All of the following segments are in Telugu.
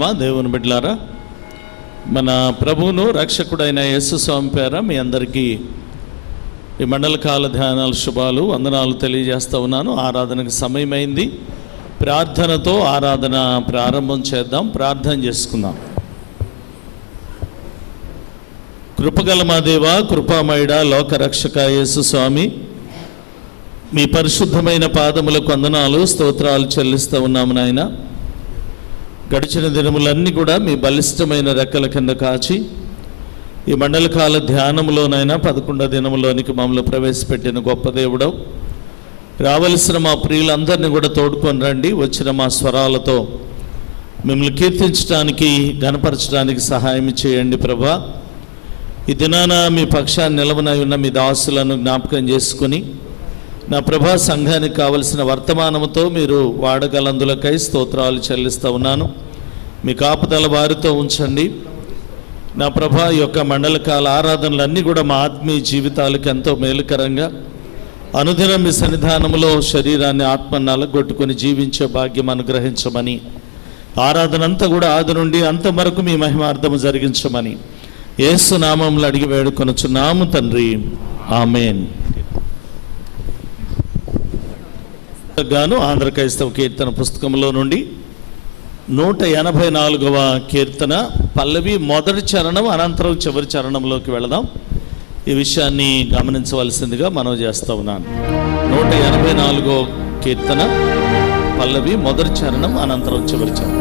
సంతోషమా దేవుని బిడ్డలారా? మన ప్రభువును రక్షకుడైన యేసు స్వామి పేర మీ అందరికీ ఈ మండల కాల ధ్యానాల శుభాలు వందనాలు తెలియజేస్తూ ఉన్నాను. ఆరాధనకు సమయమైంది. ప్రార్థనతో ఆరాధన ప్రారంభం చేద్దాం. ప్రార్థన చేసుకుందాం. కృపగల మా దేవ, కృపామయుడ, లోకరక్షక యేసు స్వామి, మీ పరిశుద్ధమైన పాదములకు వందనాలు స్తోత్రాలు చెల్లిస్తూ ఉన్నాము నాయన. గడిచిన దినములన్నీ కూడా మీ బలిష్టమైన రెక్కల కింద కాచి ఈ మండల కాల ధ్యానంలోనైనా 11వ దినములోనికి మమ్మల్ని ప్రవేశపెట్టిన గొప్ప దేవుడవు. రావలసిన మా ప్రియులందరినీ కూడా తోడుకొని రండి. వచ్చిన మా స్వరాలతో మిమ్మల్ని కీర్తించడానికి, గణపరచడానికి సహాయం చేయండి ప్రభా. ఈ దినాన మీ పక్షాన్ని నిలవనై ఉన్న మీ దాసులను జ్ఞాపకం చేసుకుని నా ప్రభా సంఘానికి కావలసిన వర్తమానముతో మీరు వాడగలందులకై స్తోత్రాలు చెల్లిస్తూ ఉన్నాను. మీ కాపుదల వారితో ఉంచండి నా ప్రభా. ఈ యొక్క మండల కాల ఆరాధనలన్నీ కూడా మా ఆత్మీయ జీవితాలకు ఎంతో మేలుకరంగా అనుదినం మీ సన్నిధానంలో శరీరాన్ని ఆత్మను నలగొట్టుకొని జీవించే భాగ్యం అనుగ్రహించమని, ఆరాధన అంతా కూడా ఆది నుండి అంత వరకు మీ మహిమార్థము జరిగించమని యేసు నామములో అడిగి వేడుకొనుచున్నాము తండ్రి, ఆమేన్. గాను ఆంధ్ర క్రైస్తవ కీర్తన పుస్తకంలో నుండి 184వ కీర్తన పల్లవి మొదటి చరణం, అనంతరం చివరి చరణంలోకి వెళదాం. ఈ విషయాన్ని గమనించవలసిందిగా మనం చేస్తూ ఉన్నాను. 184వ కీర్తన పల్లవి మొదటి చరణం, అనంతరం చివరి చరణం.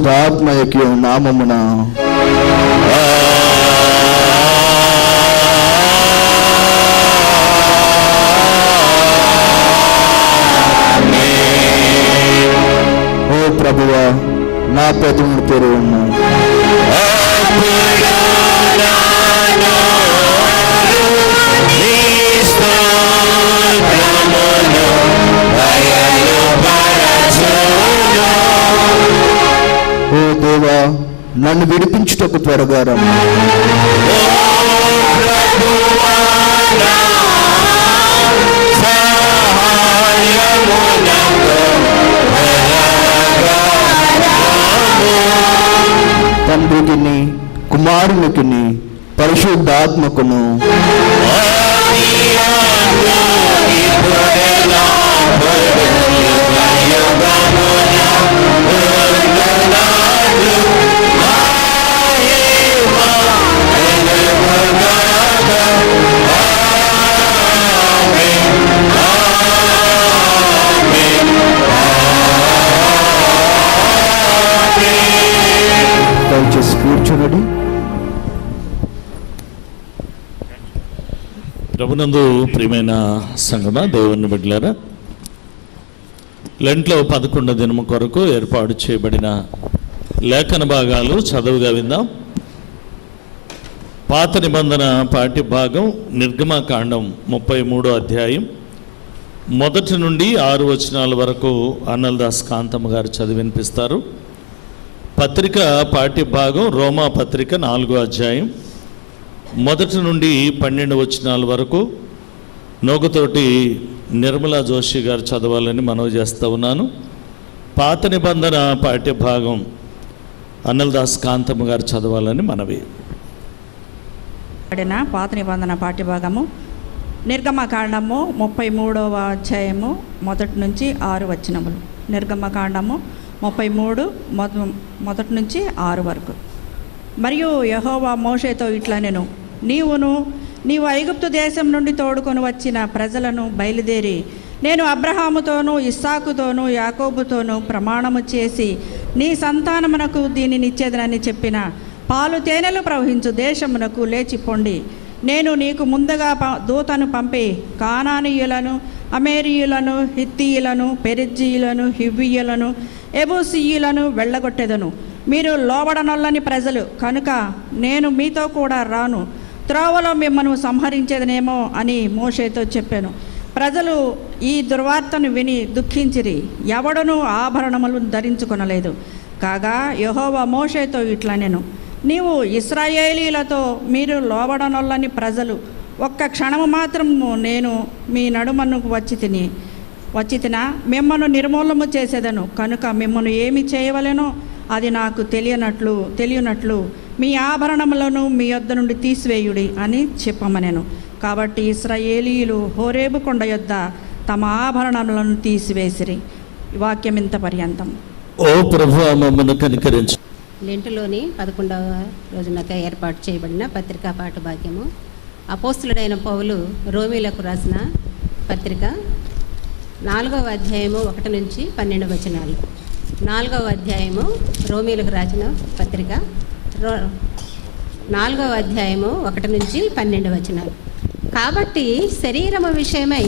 పరిశుద్ధాత్మ యొక్క నామమున. ఓ ప్రభువా, నా పెదవులను తెరువుము. ఓ దేవా, నన్ను విడిపించుటకు త్వరగా రమ్ము. తండ్రికిని కుమారునికిని పరిశుద్ధాత్మకును దయచేసి కూర్చోండి. ప్రభునందు ప్రియమైన సంగమా, దేవుని బిడ్డలారా, లెంట్లో 11వ దినము కొరకు ఏర్పాటు చేయబడిన లేఖన భాగాలు చదువుగా విందాం. పాత నిబంధన పాఠ్య భాగం నిర్గమకాండం 33వ అధ్యాయం 1 నుండి 6 వచనాల వరకు అన్నల్దాస్ కాంతమ్మ గారు చదివి వినిపిస్తారు. పత్రిక పాఠ్య భాగం రోమా పత్రిక 4వ అధ్యాయం 1 నుండి 12 వచనాల వరకు నోగుతోటి నిర్మలా జోషి గారు చదవాలని మనవి చేస్తూ ఉన్నాను. పాత నిబంధన పాఠ్య భాగం అన్నల్దాస్ కాంతమ్మ గారు చదవాలని మనవి. పాత నిబంధన పాఠ్యభాగము నిర్గమకాండము 33వ అధ్యాయము 1 నుంచి 6 వచనములు. నిర్గమకాండము 33 1 నుంచి 6 వరకు. మరియు యెహోవా మోషేతో ఇట్లా నేను నీవు ఐగుప్తు దేశం నుండి తోడుకొని వచ్చిన ప్రజలను బయలుదేరి నేను అబ్రహాముతోనూ ఇస్సాకుతోనూ యాకోబుతోనూ ప్రమాణము చేసి నీ సంతానమునకు దీనినిచ్చేదనని చెప్పిన పాలు తేనెలు ప్రవహించు దేశమునకు లేచిపోండి. నేను నీకు ముందుగా దూతను పంపి కానానీయులను, అమేరీయులను, హిత్తీయులను, పెరిజ్జీయులను, హివ్వీయులను, ఎబూసీయులను వెళ్ళగొట్టెదను. మీరు లోబడనొల్లని ప్రజలు కనుక నేను మీతో కూడా రాను, త్రోవలో మిమ్మల్ని సంహరించేదనేమో అని మోషేతో చెప్పాను. ప్రజలు ఈ దుర్వార్తను విని దుఃఖించిరి, ఎవడునూ ఆభరణములను ధరించుకొనలేదు. కాగా యెహోవా మోషేతో ఇట్లా నీవు ఇశ్రాయేలీలతో మీరు లోబడనొల్లని ప్రజలు, ఒక్క క్షణము మాత్రము నేను మీ నడుమను వచ్చితినా మిమ్మను నిర్మూలము చేసేదను. కనుక మిమ్మను ఏమి చేయవలెనో అది నాకు తెలియనట్లు మీ ఆభరణములను మీ యొద్ద నుండి తీసివేయుడి అని చెప్పమనెను. కాబట్టి ఇశ్రాయేలీయులు హోరేబు కొండ యొద్ద తమ ఆభరణములను తీసివేసిరి. వాక్యం ఇంత పర్యంతం. ఓ ప్రభువా, మమ్మల్ని కనికరించు. లెంటులోని 11వ రోజునక ఏర్పాటు చేయబడిన పత్రికా పాఠభాగ్యము అపోస్తులుడైన పౌలు రోమీలకు రాసిన పత్రిక 4వ అధ్యాయము 1 నుంచి 12 వచనాలు. 4వ అధ్యాయము రోమీలకు రాసిన పత్రిక 4వ అధ్యాయము 1 నుంచి 12 వచనాలు. కాబట్టి శరీరము విషయమై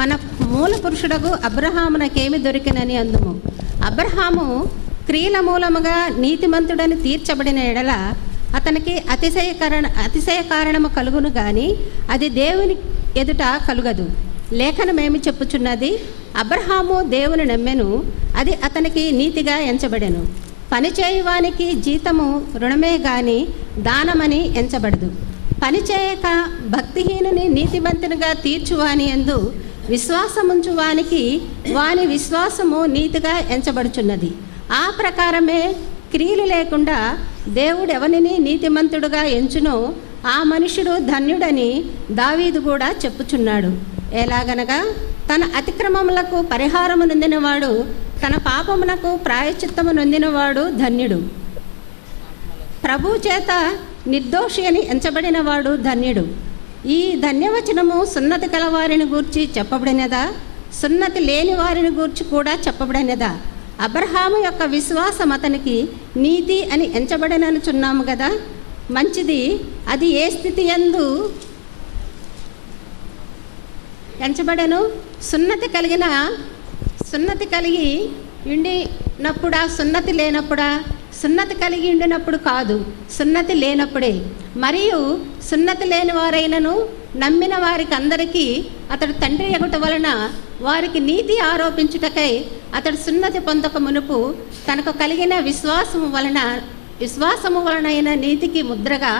మన మూల పురుషుడకు అబ్రహామునకేమి దొరికినని అందుము. అబ్రహాము క్రియల మూలముగా నీతిమంతుడని తీర్చబడిన ఎడల అతనికి అతిశయ కారణము కలుగును గాని అది దేవుని ఎదుట కలుగదు. లేఖనమేమి చెప్పుచున్నది? అబ్రహాము దేవుని నమ్మెను, అది అతనికి నీతిగా ఎంచబడెను. పనిచేయువానికి జీతము రుణమే గాని దానమని ఎంచబడదు. పనిచేయక భక్తిహీనుని నీతిమంతునిగా తీర్చువాని యందు విశ్వాసముంచువానికి వాని విశ్వాసము నీతిగా ఎంచబడుచున్నది. ఆ ప్రకారమే క్రియలు లేకుండా దేవుడు ఎవరిని నీతిమంతుడుగా ఎంచునో ఆ మనుషుడు ధన్యుడని దావీదు కూడా చెప్పుచున్నాడు. ఎలాగనగా తన అతిక్రమములకు పరిహారము నొందినవాడు, తన పాపమునకు ప్రాయశ్చిత్తము నొందినవాడు ధన్యుడు. ప్రభు చేత నిర్దోషి అని ఎంచబడినవాడు ధన్యుడు. ఈ ధన్యవచనము సున్నతి కలవారిని గూర్చి చెప్పబడినదా? సున్నతి లేని వారిని గూర్చి కూడా చెప్పబడినదా? అబ్రహాము యొక్క విశ్వాసం అతనికి నీతి అని ఎంచబడననుచున్నాము కదా. మంచిది. అది ఏ స్థితి యందు ఎంచబడెను? సున్నతి కలిగి ఉండినప్పుడా, సున్నతి లేనప్పుడా? సున్నతి కలిగి ఉండినప్పుడు కాదు, సున్నతి లేనప్పుడే. మరియు సున్నతి లేని వారైనను నమ్మిన వారికి అందరికీ అతడు తండ్రి ఎగుట వలన వారికి నీతి ఆరోపించుటకై అతడు సున్నతి పొందక మునుపు తనకు కలిగిన విశ్వాసము వలనైన నీతికి ముద్రగా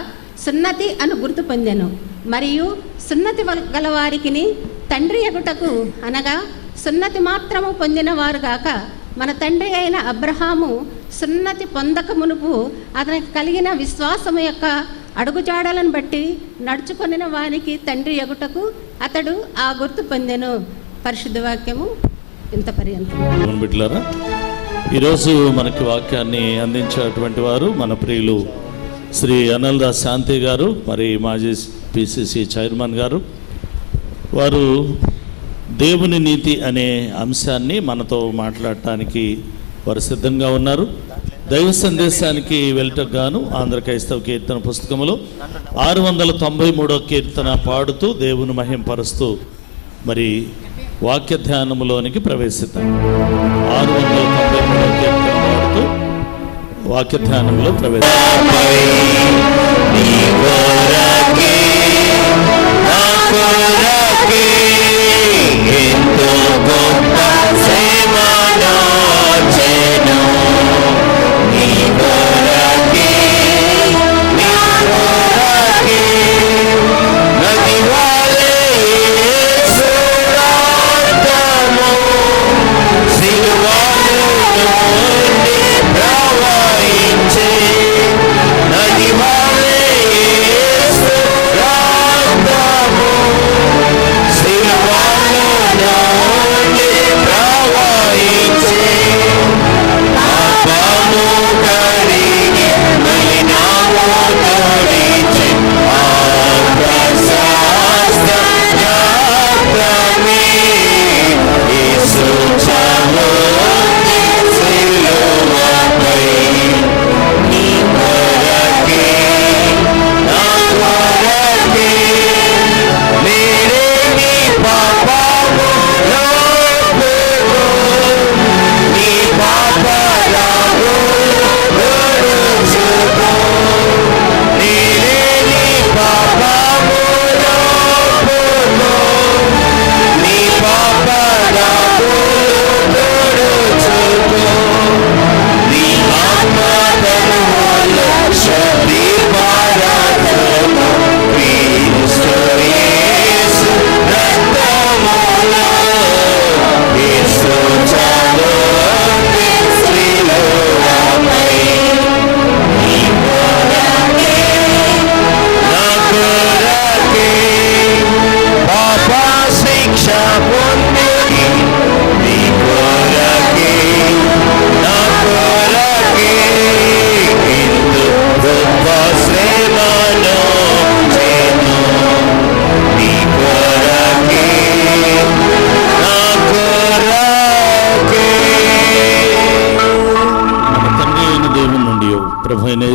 సున్నతి అను గుర్తు పొందెను. మరియు సున్నతి గల వారికి తండ్రి ఎగుటకు అనగా సున్నతి మాత్రము పొందిన వారుగాక మన తండ్రి అయిన అబ్రహాము సున్నతి పొందక మునుపు అతనికి కలిగిన విశ్వాసము యొక్క అడుగుజాడలను బట్టి నడుచుకొనిన వానికి తండ్రి ఎగుటకు అతడు ఆ గుర్తు పొందెను. పరిశుద్ధ వాక్యము ఇంత పర్యంతం. బిడ్డలారా, ఈరోజు మనకి వాక్యాన్ని అందించేటువంటి వారు మన ప్రియులు శ్రీ అనిల్దాస్ శాంతి గారు, మరి మాజీ పిసిసి చైర్మన్ గారు. వారు దేవుని నీతి అనే అంశాన్ని మనతో మాట్లాడటానికి వారు సిద్ధంగా ఉన్నారు. దైవ సందేశానికి వెళ్ళటకు గాను ఆంధ్ర క్రైస్తవ కీర్తన పుస్తకంలో 693వ కీర్తన పాడుతూ దేవుని మహింపరుస్తూ మరి వాక్య ధ్యానములోనికి ప్రవేశిద్దాం. 693వ కీర్తన పాడుతూ వాక్య ధ్యానంలో ప్రవేశిద్దాం.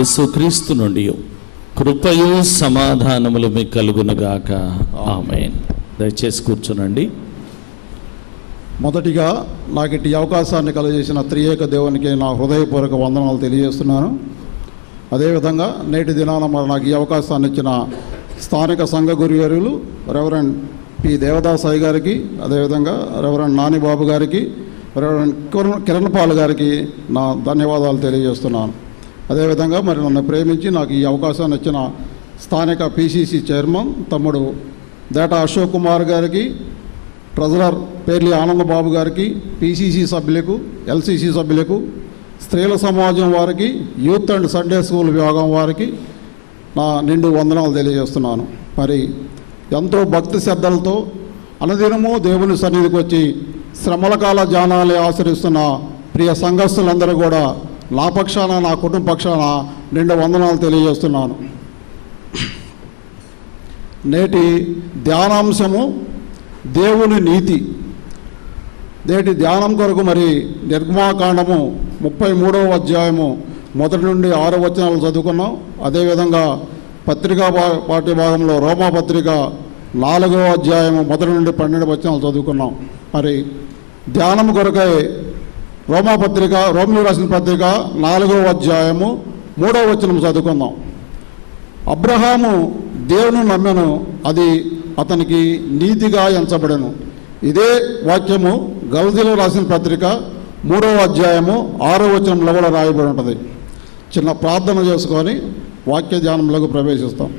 యేసుక్రీస్తు నుండి కృపయు సమాధానములు మీకు కలుగునుగాక. ఆమేన్. దయచేసి కూర్చోనండి. మొదటిగా నాకు ఇట్టి అవకాశాన్ని కలుగజేసిన త్రియేక దేవునికి నా హృదయపూర్వక వందనాలు తెలియజేస్తున్నాను. అదేవిధంగా నేటి దినాన మరి నాకు ఈ అవకాశాన్ని ఇచ్చిన స్థానిక సంఘ గురువర్యులు రెవరెండ్ పి దేవదాసాయి గారికి, అదేవిధంగా రెవరెండ్ నానిబాబు గారికి, రెవరెండ్ కిరణ్ పాల్ గారికి నా ధన్యవాదాలు తెలియజేస్తున్నాను. అదేవిధంగా మరి నన్ను ప్రేమించి నాకు ఈ అవకాశాన్ని ఇచ్చిన స్థానిక పిసిసి చైర్మన్ తమ్ముడు దేటా అశోక్ కుమార్ గారికి, ట్రెజరర్ పేర్లి ఆనందబాబు గారికి, పిసిసి సభ్యులకు, ఎల్సిసి సభ్యులకు, స్త్రీల సమాజం వారికి, యూత్ అండ్ సండే స్కూల్ విభాగం వారికి నా నిండు వందనాలు తెలియజేస్తున్నాను. మరి ఎంతో భక్తి శ్రద్ధలతో అనుదినము దేవుని సన్నిధికి వచ్చి శ్రమల కాల ధ్యానాలు ఆచరిస్తున్న ప్రియ సంఘస్థులందరూ కూడా నా పక్షాన, నా కుటుంబ పక్షాన నిండు వందనాలు తెలియజేస్తున్నాను. నేటి ధ్యానాంశము దేవుని నీతి. నేటి ధ్యానం కొరకు మరి నిర్గమాకాండము 33వ అధ్యాయము 1 నుండి 6 వచనాలు చదువుకున్నాం. అదేవిధంగా పత్రికా పాఠ్యభాగంలో రోమాపత్రిక 4వ అధ్యాయము 1 నుండి 12 వచనాలు చదువుకున్నాం. మరి ధ్యానం కొరకై రోమియోకు రాసిన పత్రిక 4వ అధ్యాయము 3వ వచనం చదువుకుందాం. అబ్రహాము దేవుని నమ్మెను, అది అతనికి నీతిగా ఎంచబడెను. ఇదే వాక్యము గలతీయులకు రాసిన పత్రిక 3వ అధ్యాయము 6వ వచనంలో కూడా రాయబడి ఉంటుంది. చిన్న ప్రార్థన చేసుకొని వాక్య ధ్యానంలోకి ప్రవేశిస్తాం.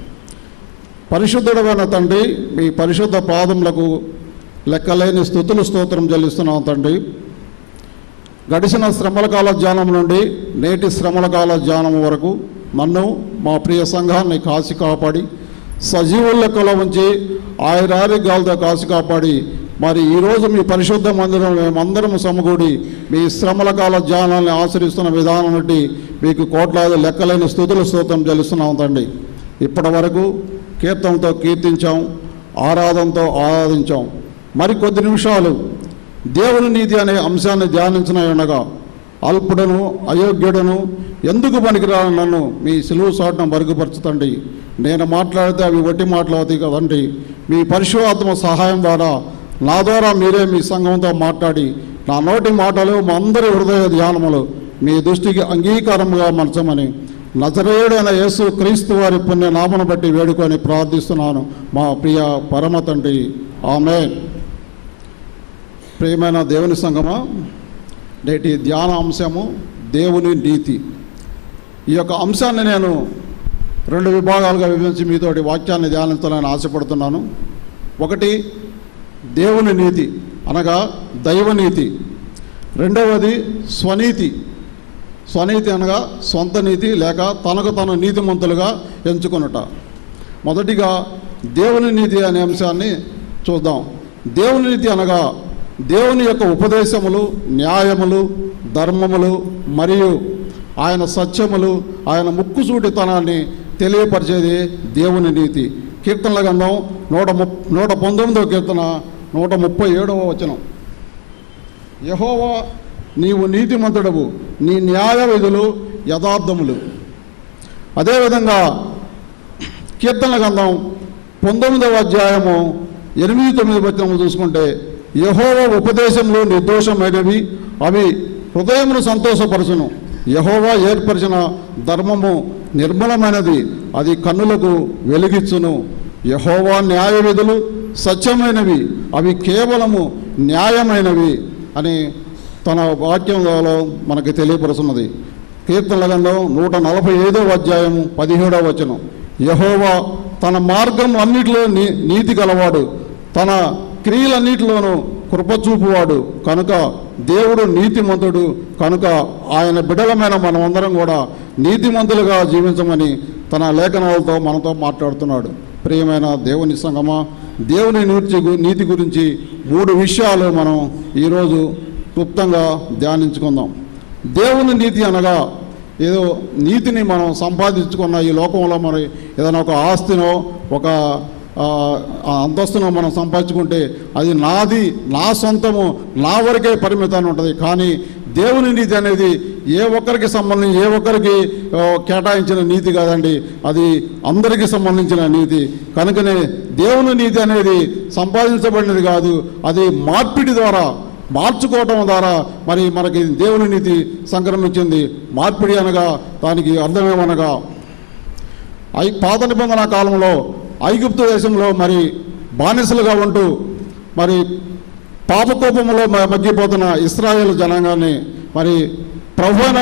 పరిశుద్ధుడైన తండ్రి, మీ పరిశుద్ధ పాదములకు లెక్కలేని స్తుతులు స్తోత్రం చెల్లిస్తున్నాం తండ్రి. గడిచిన శ్రమల కాల ధ్యానం నుండి నేటి శ్రమల కాల ధ్యానం వరకు నన్ను, మా ప్రియ సంఘాన్ని కాచి కాపాడి సజీవుల లెక్కలో ఉంచి ఆయురారోగ్యాలతో కాచి కాపాడి మరి ఈరోజు మీ పరిశుద్ధ మందిరం మేమందరం సమకూడి మీ శ్రమల కాల ధ్యానాన్ని ఆచరిస్తున్న విధానం బట్టి మీకు కోట్లాది లెక్కలేని స్తుతుల స్తోత్రం చెల్లిస్తున్నాం తండ్రి. ఇప్పటి వరకు కీర్తనతో కీర్తించాం, ఆరాధనతో ఆరాధించాం. మరి కొద్ది నిమిషాలు దేవుని నీతి అనే అంశాన్ని ధ్యానించిన ఉండగా అల్పుడను అయోగ్యుడను ఎందుకు పనికిరాని నన్ను మీ సిలువు చాటున మరుగుపరచుతండి. నేను మాట్లాడితే అవి వట్టి మాటలు అవుతాయి కదండి. మీ పరిశుద్ధాత్మ సహాయం ద్వారా నా ద్వారా మీరే మీ సంఘంతో మాట్లాడి నా నోటి మాటలు మా అందరి హృదయ ధ్యానములు మీ దృష్టికి అంగీకారముగా మలచమని నజరేయుడైన యేసు క్రీస్తు వారి పుణ్య నామను బట్టి వేడుకొని ప్రార్థిస్తున్నాను మా ప్రియ పరమ తండ్రి. ఆమేన్. ప్రియమైన దేవుని సంఘమా, నేటి ధ్యాన అంశము దేవుని నీతి. ఈ యొక్క అంశాన్ని నేను 2 విభాగాలుగా విభజించి మీతోటి వాక్యాన్ని ధ్యానించాలని ఆశపడుతున్నాను. ఒకటి దేవుని నీతి అనగా దైవనీతి. రెండవది స్వనీతి. స్వనీతి అనగా సొంత నీతి లేక తనకు తను నీతిమంతులుగా ఎంచుకొనుట. మొదటిగా దేవుని నీతి అనే అంశాన్ని చూద్దాం. దేవుని నీతి అనగా దేవుని యొక్క ఉపదేశములు, న్యాయములు, ధర్మములు మరియు ఆయన సత్యములు, ఆయన ముక్కుసూటితనాన్ని తెలియపరిచేది దేవుని నీతి. కీర్తనల గ్రంథం 119వ కీర్తన 137వ వచనం. యెహోవా నీవు నీతిమంతుడవు, నీ న్యాయ విధులు యథార్థములు. అదేవిధంగా కీర్తనల గ్రంథం 19వ అధ్యాయము 8-9 వచనములు చూసుకుంటే యెహోవా ఉపదేశములు నిర్దోషమైనవి, అవి హృదయమును సంతోషపరచును. యెహోవా ఏర్పరిచిన ధర్మము నిర్మలమైనది, అది కన్నులకు వెలిగిచ్చును. యెహోవా న్యాయ విధులు సత్యమైనవి, అవి కేవలము న్యాయమైనవి అని తన వాక్యంలో మనకి తెలియపరుస్తున్నది. కీర్తనల గ్రంథం 145వ అధ్యాయము 17వ వచనం. యెహోవా తన మార్గం అన్నిటిలో నీతి గలవాడు, తన క్రియలన్నిటిలోనూ కృపచూపువాడు కనుక దేవుడు నీతిమంతుడు. కనుక ఆయన బిడ్డలమైన మనమందరం కూడా నీతిమంతులుగా జీవించమని తన లేఖనాలతో మనతో మాట్లాడుతున్నాడు. ప్రియమైన దేవుని సంగమా, దేవుని నీతి గురించి 3 విషయాలు మనం ఈరోజు క్లుప్తంగా ధ్యానించుకుందాం. దేవుని నీతి అనగా ఏదో నీతిని మనం సంపాదించుకున్న ఈ లోకంలో మరి ఏదైనా ఒక ఆస్తినో ఒక అంతస్తును మనం సంపాదించుకుంటే అది నాది, నా సొంతము, నా వరకే పరిమితాన్ని ఉంటుంది. కానీ దేవుని నీతి అనేది ఏ ఒక్కరికి సంబంధించి ఏ ఒక్కరికి కేటాయించిన నీతి కాదండి, అది అందరికీ సంబంధించిన నీతి. కనుకనే దేవుని నీతి అనేది సంపాదించబడినది కాదు, అది మార్పిడి ద్వారా మార్చుకోవటం ద్వారా మరి మనకి దేవుని నీతి సంక్రమించింది. మార్పిడి అనగా దానికి అర్థమేమనగా పాత నిబంధన కాలంలో ఐగుప్తు దేశంలో మరి బానిసలుగా ఉంటూ మరి పాపకోపంలో మగ్గిపోతున్న ఇశ్రాయేలు జనాంగాన్ని మరి ప్రభువైన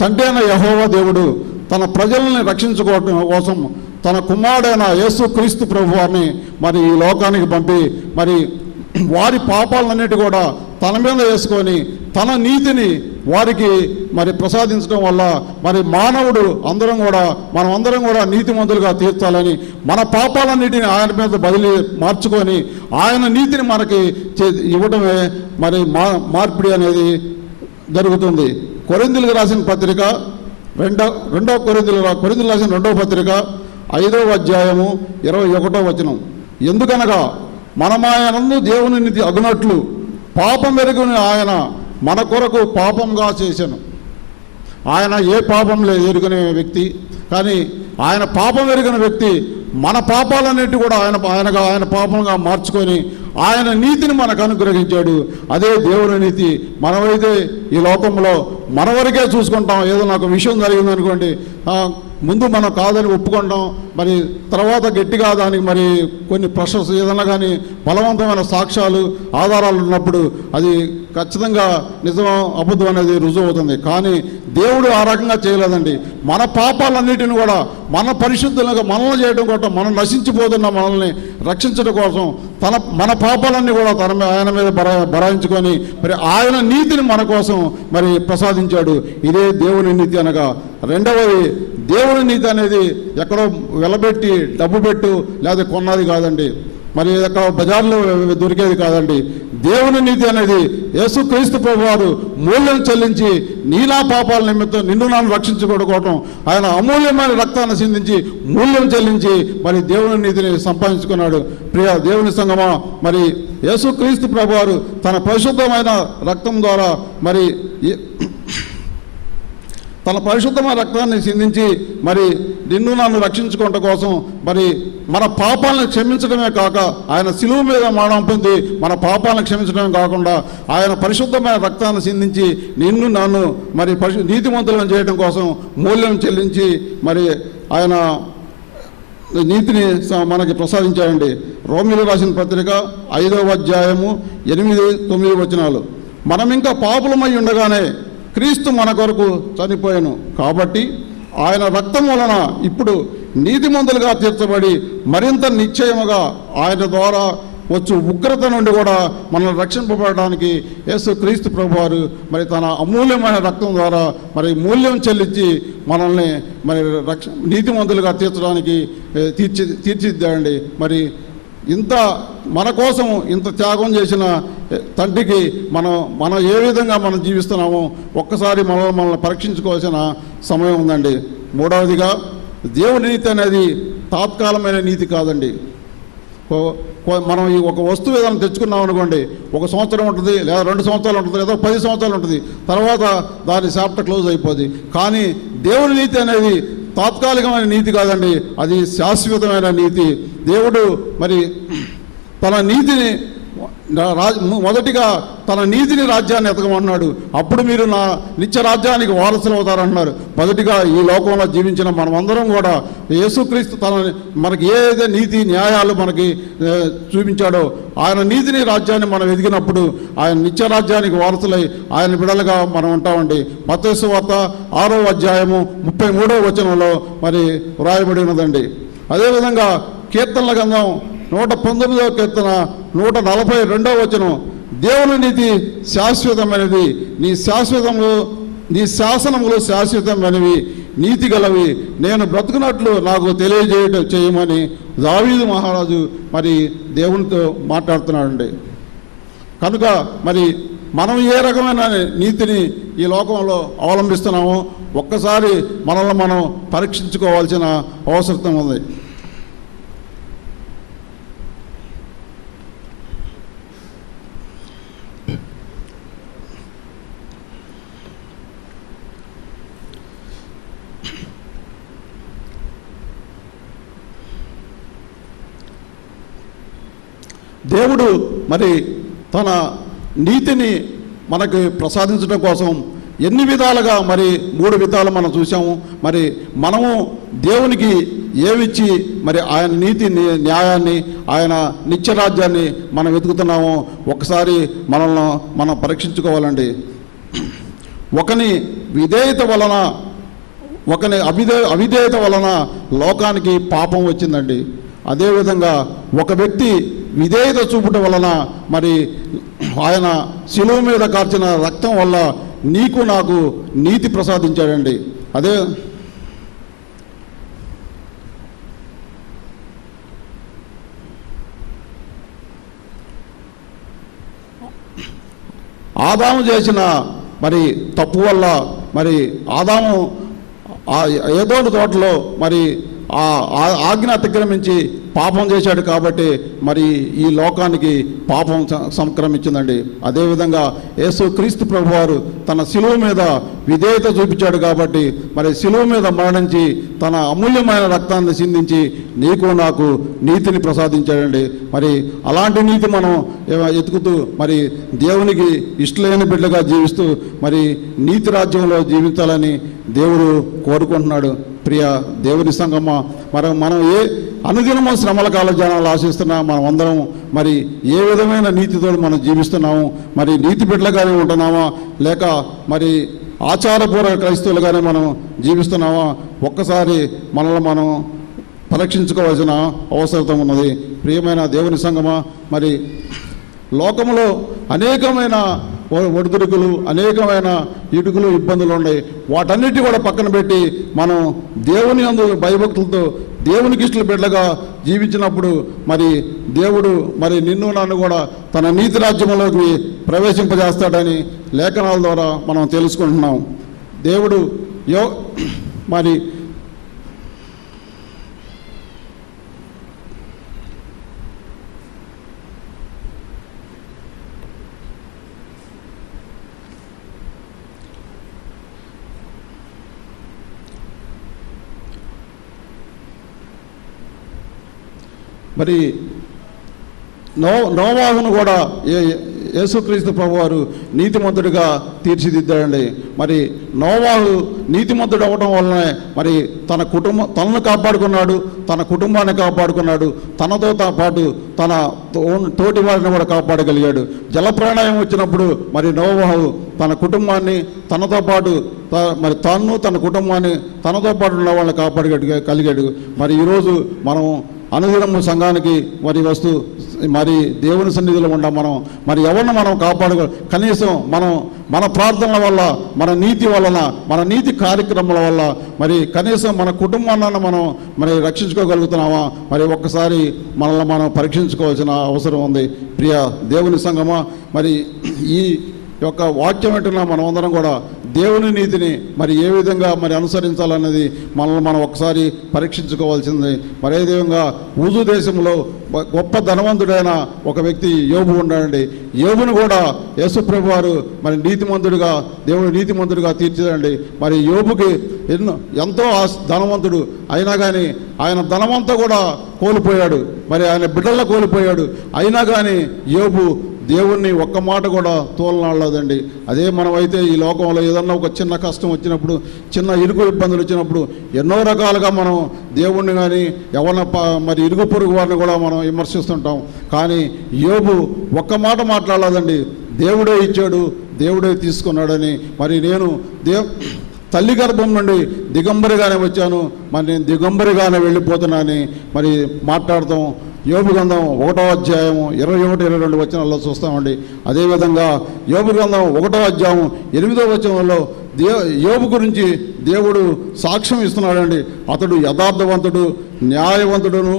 తండ్రి అయిన యెహోవా దేవుడు తన ప్రజల్ని రక్షించుకోవడం కోసం తన కుమారుడైన యేసు క్రీస్తు ప్రభువారిని మరి ఈ లోకానికి పంపి మరి వారి పాపాలన్నిటి కూడా తన మీద వేసుకొని తన నీతిని వారికి మరి ప్రసాదించడం వల్ల మరి మానవుడు మనమందరం కూడా నీతిమంతులుగా తీర్చాలని మన పాపాలన్నిటిని ఆయన మీద బదిలీ మార్చుకొని ఆయన నీతిని మనకి ఇవ్వడమే మరి మార్పిడి అనేది జరుగుతుంది. కొరింథీయులకు రాసిన పత్రిక కొరింథీయులకు రాసిన 2వ పత్రిక 5వ అధ్యాయము 21వ వచనం. ఎందుకనగా మనమాయనందు దేవుని నీతి అగునట్లు పాపం ఎరుగుని ఆయన మన కొరకు పాపంగా చేశాను. ఆయన ఏ పాపం లేదు ఎరుగనే వ్యక్తి, కానీ ఆయన పాపం ఎరిగిన వ్యక్తి మన పాపాలన్నిటి కూడా ఆయన పాపంగా మార్చుకొని ఆయన నీతిని మనకు అనుగ్రహించాడు. అదే దేవుని నీతి. మనమైతే ఈ లోకంలో మన వరకే చూసుకుంటాం. ఏదో నాకు విషయం జరిగిందనుకోండి, ముందు మనం కాదని ఒప్పుకుంటాం, మరి తర్వాత గట్టిగా దానికి మరి కొన్ని ప్రశ్నలు ఏదన్నా కానీ బలవంతమైన సాక్ష్యాలు ఆధారాలు ఉన్నప్పుడు అది ఖచ్చితంగా నిజం అబద్ధం అనేది రుజువు అవుతుంది. కానీ దేవుడు ఆ రకంగా చేయలేదండి. మన పాపాలన్నిటిని కూడా మన పరిశుద్ధులుగా మనల్ని చేయడం కోసం, మనం నశించిపోతున్న మనల్ని రక్షించడం కోసం మన పాపాలన్నీ కూడా ఆయన మీద బరాయించుకొని మరి ఆయన నీతిని మన కోసం మరి ప్రసాదించాడు. ఇదే దేవుని నీతి అనగా. రెండవది, దేవుని నీతి అనేది ఎక్కడో వెలబెట్టి డబ్బు పెట్టు లేదా కొన్నది కాదండి, మరి ఎక్కడ బజార్లో దొరికేది కాదండి. దేవుని నీతి అనేది యేసుక్రీస్తు ప్రభువారు మూల్యం చెల్లించి నీలా పాపాల నిమిత్తం నిన్ను నన్ను రక్షించుకోవడం ఆయన అమూల్యమైన రక్తాన్ని సిందించి మూల్యం చెల్లించి మరి దేవుని నీతిని సంపాదించుకున్నాడు. ప్రియ దేవుని సంగమా, మరి యేసుక్రీస్తు ప్రభువారు తన పరిశుద్ధమైన రక్తం ద్వారా మరి తన పరిశుద్ధమైన రక్తాన్ని సిందించి మరి నిన్ను నన్ను రక్షించుకోవడం కోసం మరి మన పాపాలను క్షమించడమే కాక ఆయన శిలువ మీద మరణం పొంది మన పాపాలను క్షమించడమే కాకుండా ఆయన పరిశుద్ధమైన రక్తాన్ని సిందించి నిన్ను నన్ను మరి నీతిమంతులను చేయడం కోసం మూల్యం చెల్లించి మరి ఆయన నీతిని మనకి ప్రసాదించాడండి. రోమీయులకు రాసిన పత్రిక 5వ అధ్యాయము 8-9 వచనాలు. మనం ఇంకా పాపులమై ఉండగానే క్రీస్తు మన కొరకు చనిపోయాను కాబట్టి ఆయన రక్తం వలన ఇప్పుడు నీతిమంతులుగా తీర్చబడి మరింత నిశ్చయముగా ఆయన ద్వారా వచ్చు ఉగ్రత నుండి కూడా మనల్ని రక్షింపబడడానికి యేసుక్రీస్తు ప్రభువారు మరి తన అమూల్యమైన రక్తం ద్వారా మరి మూల్యం చెల్లించి మనల్ని మరి నీతిమంతులుగా తీర్చడానికి తీర్చిదిద్దాడండి. మరి మన కోసం ఇంత త్యాగం చేసిన తండ్రికి మనం ఏ విధంగా మనం జీవిస్తున్నామో ఒక్కసారి మనల్ని పరీక్షించుకోవాల్సిన సమయం ఉందండి. మూడవదిగా, దేవుని నీతి అనేది తాత్కాలమైన నీతి కాదండి. మనం ఈ ఒక వస్తువు ఏదైనా తెచ్చుకున్నాం అనుకోండి, 1 సంవత్సరం ఉంటుంది, లేదా 2 సంవత్సరాలు ఉంటుంది, లేదా 10 సంవత్సరాలు ఉంటుంది, తర్వాత దాని చాప్టర్ క్లోజ్ అయిపోద్ది. కానీ దేవుని నీతి అనేది తాత్కాలికమైన నీతి కాదండి, అది శాశ్వతమైన నీతి. దేవుడు మరి తన నీతిని మొదటిగా తన నీతిని రాజ్యాన్ని ఎతకమన్నాడు. అప్పుడు మీరు నా నిత్య రాజ్యానికి వారసులు అవుతారన్నారు. మొదటిగా ఈ లోకంలో జీవించిన మనమందరం కూడా యేసుక్రీస్తు మనకి ఏదైతే నీతి న్యాయాలు మనకి చూపించాడో ఆయన నీతిని రాజ్యాన్ని మనం ఎదిగినప్పుడు ఆయన నిత్య రాజ్యానికి వారసులై ఆయన బిడలుగా మనం ఉంటామండి. మత్తయి సువార్త 6వ అధ్యాయము 33వ వచనంలో మరి వ్రాయబడి ఉన్నదండి. అదేవిధంగా కీర్తనల గ్రంథం 119వ కీర్తన 142వ వచనం, దేవుని నీతి శాశ్వతమైనది, నీ శాసనములు శాశ్వతమైనవి, నీతి గలవి, నేను బ్రతుకున్నట్లు నాకు చేయమని దావీదు మహారాజు మరి దేవునితో మాట్లాడుతున్నాడండి. కనుక మరి మనం ఏ రకమైన నీతిని ఈ లోకంలో అవలంబిస్తున్నామో ఒక్కసారి మనల్ని మనం పరీక్షించుకోవాల్సిన అవసరం ఉంది. దేవుడు మరి తన నీతిని మనకి ప్రసాదించడం కోసం ఎన్ని విధాలుగా మరి 3 విధాలు మనం చూసాము. మరి మనము దేవునికి ఏమిచ్చి మరి ఆయన నీతి న్యాయాన్ని ఆయన నిత్యరాజ్యాన్ని మనం వెతుకుతున్నామో ఒకసారి మనం పరీక్షించుకోవాలండి. ఒకని అవిధేయత వలన లోకానికి పాపం వచ్చిందండి. అదేవిధంగా ఒక వ్యక్తి విధేయత చూపటం వలన మరి ఆయన శిలువ మీద కార్చిన రక్తం వల్ల నీకు నాకు నీతి ప్రసాదించాడండి. అదే ఆదాము చేసిన మరి తప్పు వల్ల మరి ఆదాము ఏదోని తోటలో మరి ఆజ్ఞ అతిక్రమించి పాపం చేశాడు కాబట్టి మరి ఈ లోకానికి పాపం సంక్రమించిందండి. అదేవిధంగా యేసు క్రీస్తు ప్రభువారు తన శిలువ మీద విధేయత చూపించాడు కాబట్టి మరి శిలువ మీద మరణించి తన అమూల్యమైన రక్తాన్ని సిందించి నీకు నాకు నీతిని ప్రసాదించాడండి. మరి అలాంటి నీతి మనం ఎతుకుతూ మరి దేవునికి ఇష్టలేని బిడ్డగా జీవిస్తూ మరి నీతి రాజ్యంలో జీవించాలని దేవుడు కోరుకుంటున్నాడు. ప్రియ దేవుని సంగమ, మనం ఏ అనుదినము శ్రమల కాల జనాలు ఆశిస్తున్నా మనం అందరం మరి ఏ విధమైన నీతితో మనం జీవిస్తున్నాము, మరి నీతి బిడ్డలుగానే ఉంటున్నామా లేక మరి ఆచారపూర్వక క్రైస్తవులుగానే మనం జీవిస్తున్నామా? ఒక్కసారి మనల్ని మనం పరీక్షించుకోవాల్సిన అవసరం ఉన్నది. ప్రియమైన దేవుని సంగమా, మరి లోకంలో అనేకమైన ఒడిదుడుకులు, అనేకమైన ఇటుకులు, ఇబ్బందులు ఉన్నాయి. వాటన్నిటి కూడా పక్కన పెట్టి మనం దేవుని యందు భయభక్తులతో దేవునికి ఇష్టల బిడ్డగా జీవించినప్పుడు మరి దేవుడు మరి నిన్ను నన్ను కూడా తన నీతి రాజ్యంలోకి ప్రవేశింపజేస్తాడని లేఖనాల ద్వారా మనం తెలుసుకుంటున్నాం. దేవుడు మరి మరి నోవాహును కూడా యేసుక్రీస్తు ప్రభువారు నీతిమంతుడిగా తీర్చిదిద్దాడండి. మరి నోవాహు నీతిమంతుడు అవ్వడం వల్లనే మరి తనను కాపాడుకున్నాడు, తన కుటుంబాన్ని కాపాడుకున్నాడు, తనతో పాటు తన తోటి వారిని కూడా కాపాడగలిగాడు. జలప్రాణాయం వచ్చినప్పుడు మరి నోవాహు తన కుటుంబాన్ని తనతో పాటు మరి తన కుటుంబాన్ని తనతో పాటు ఉన్న వాళ్ళని కాపాడగలిగాడు. మరి ఈరోజు మనం అనుదినము సంఘానికి మరి వస్తూ మరి దేవుని సన్నిధిలో ఉండ మనం మరి ఎవరిని మనం కనీసం మన ప్రార్థనల వల్ల, మన నీతి వలన, మన నీతి కార్యక్రమాల వల్ల మరి కనీసం మన కుటుంబాన్ని మనం మరి రక్షించుకోగలుగుతున్నామా? మరి ఒక్కసారి మనల్ని మనం పరీక్షించుకోవాల్సిన అవసరం ఉంది. ప్రియ దేవుని సంఘమా, మరి ఈ యొక్క వాక్యం ఏంటున్నా మనం అందరం కూడా దేవుని నీతిని మరి ఏ విధంగా మరి అనుసరించాలన్నది మనల్ని మనం ఒకసారి పరీక్షించుకోవాల్సింది. మరి అదేవిధంగా ఊజు దేశంలో గొప్ప ధనవంతుడైన ఒక వ్యక్తి యోబు ఉన్నాడండి. యోబును కూడా యేసుప్రభు వారు మరి దేవుడు నీతిమంతుడిగా తీర్చిదండి. మరి యోబుకి ఎంతో ధనవంతుడు అయినా కానీ ఆయన ధనమంతా కూడా కోల్పోయాడు, మరి ఆయన బిడ్డల్లో కోల్పోయాడు. అయినా కానీ యోబు దేవుణ్ణి ఒక్క మాట కూడా తోలనాడలేదండి. అదే మనమైతే ఈ లోకంలో ఏదన్నా ఒక చిన్న కష్టం వచ్చినప్పుడు, చిన్న ఇరుగు ఇబ్బందులు వచ్చినప్పుడు ఎన్నో రకాలుగా మనం దేవుణ్ణి కానీ ఎవరిన మరి ఇరుగు పొరుగు వారిని కూడా మనం విమర్శిస్తుంటాం. కానీ యోబు ఒక్క మాట మాట్లాడలేదండి. దేవుడే ఇచ్చాడు, దేవుడే తీసుకున్నాడని. మరి నేను తల్లి గర్భం నుండి దిగంబరిగానే వచ్చాను, మరి నేను దిగంబరిగానే వెళ్ళిపోతున్నానని మరి మాట్లాడతాం. యోబు గ్రంథం 1వ అధ్యాయం 21-22 వచనాల్లో చూస్తామండి. అదేవిధంగా యోబు గ్రంథం 1వ అధ్యాయం 8వ వచనంలో యోబు గురించి దేవుడు సాక్ష్యం ఇస్తున్నాడండి. అతడు యథార్థవంతుడు, న్యాయవంతుడును,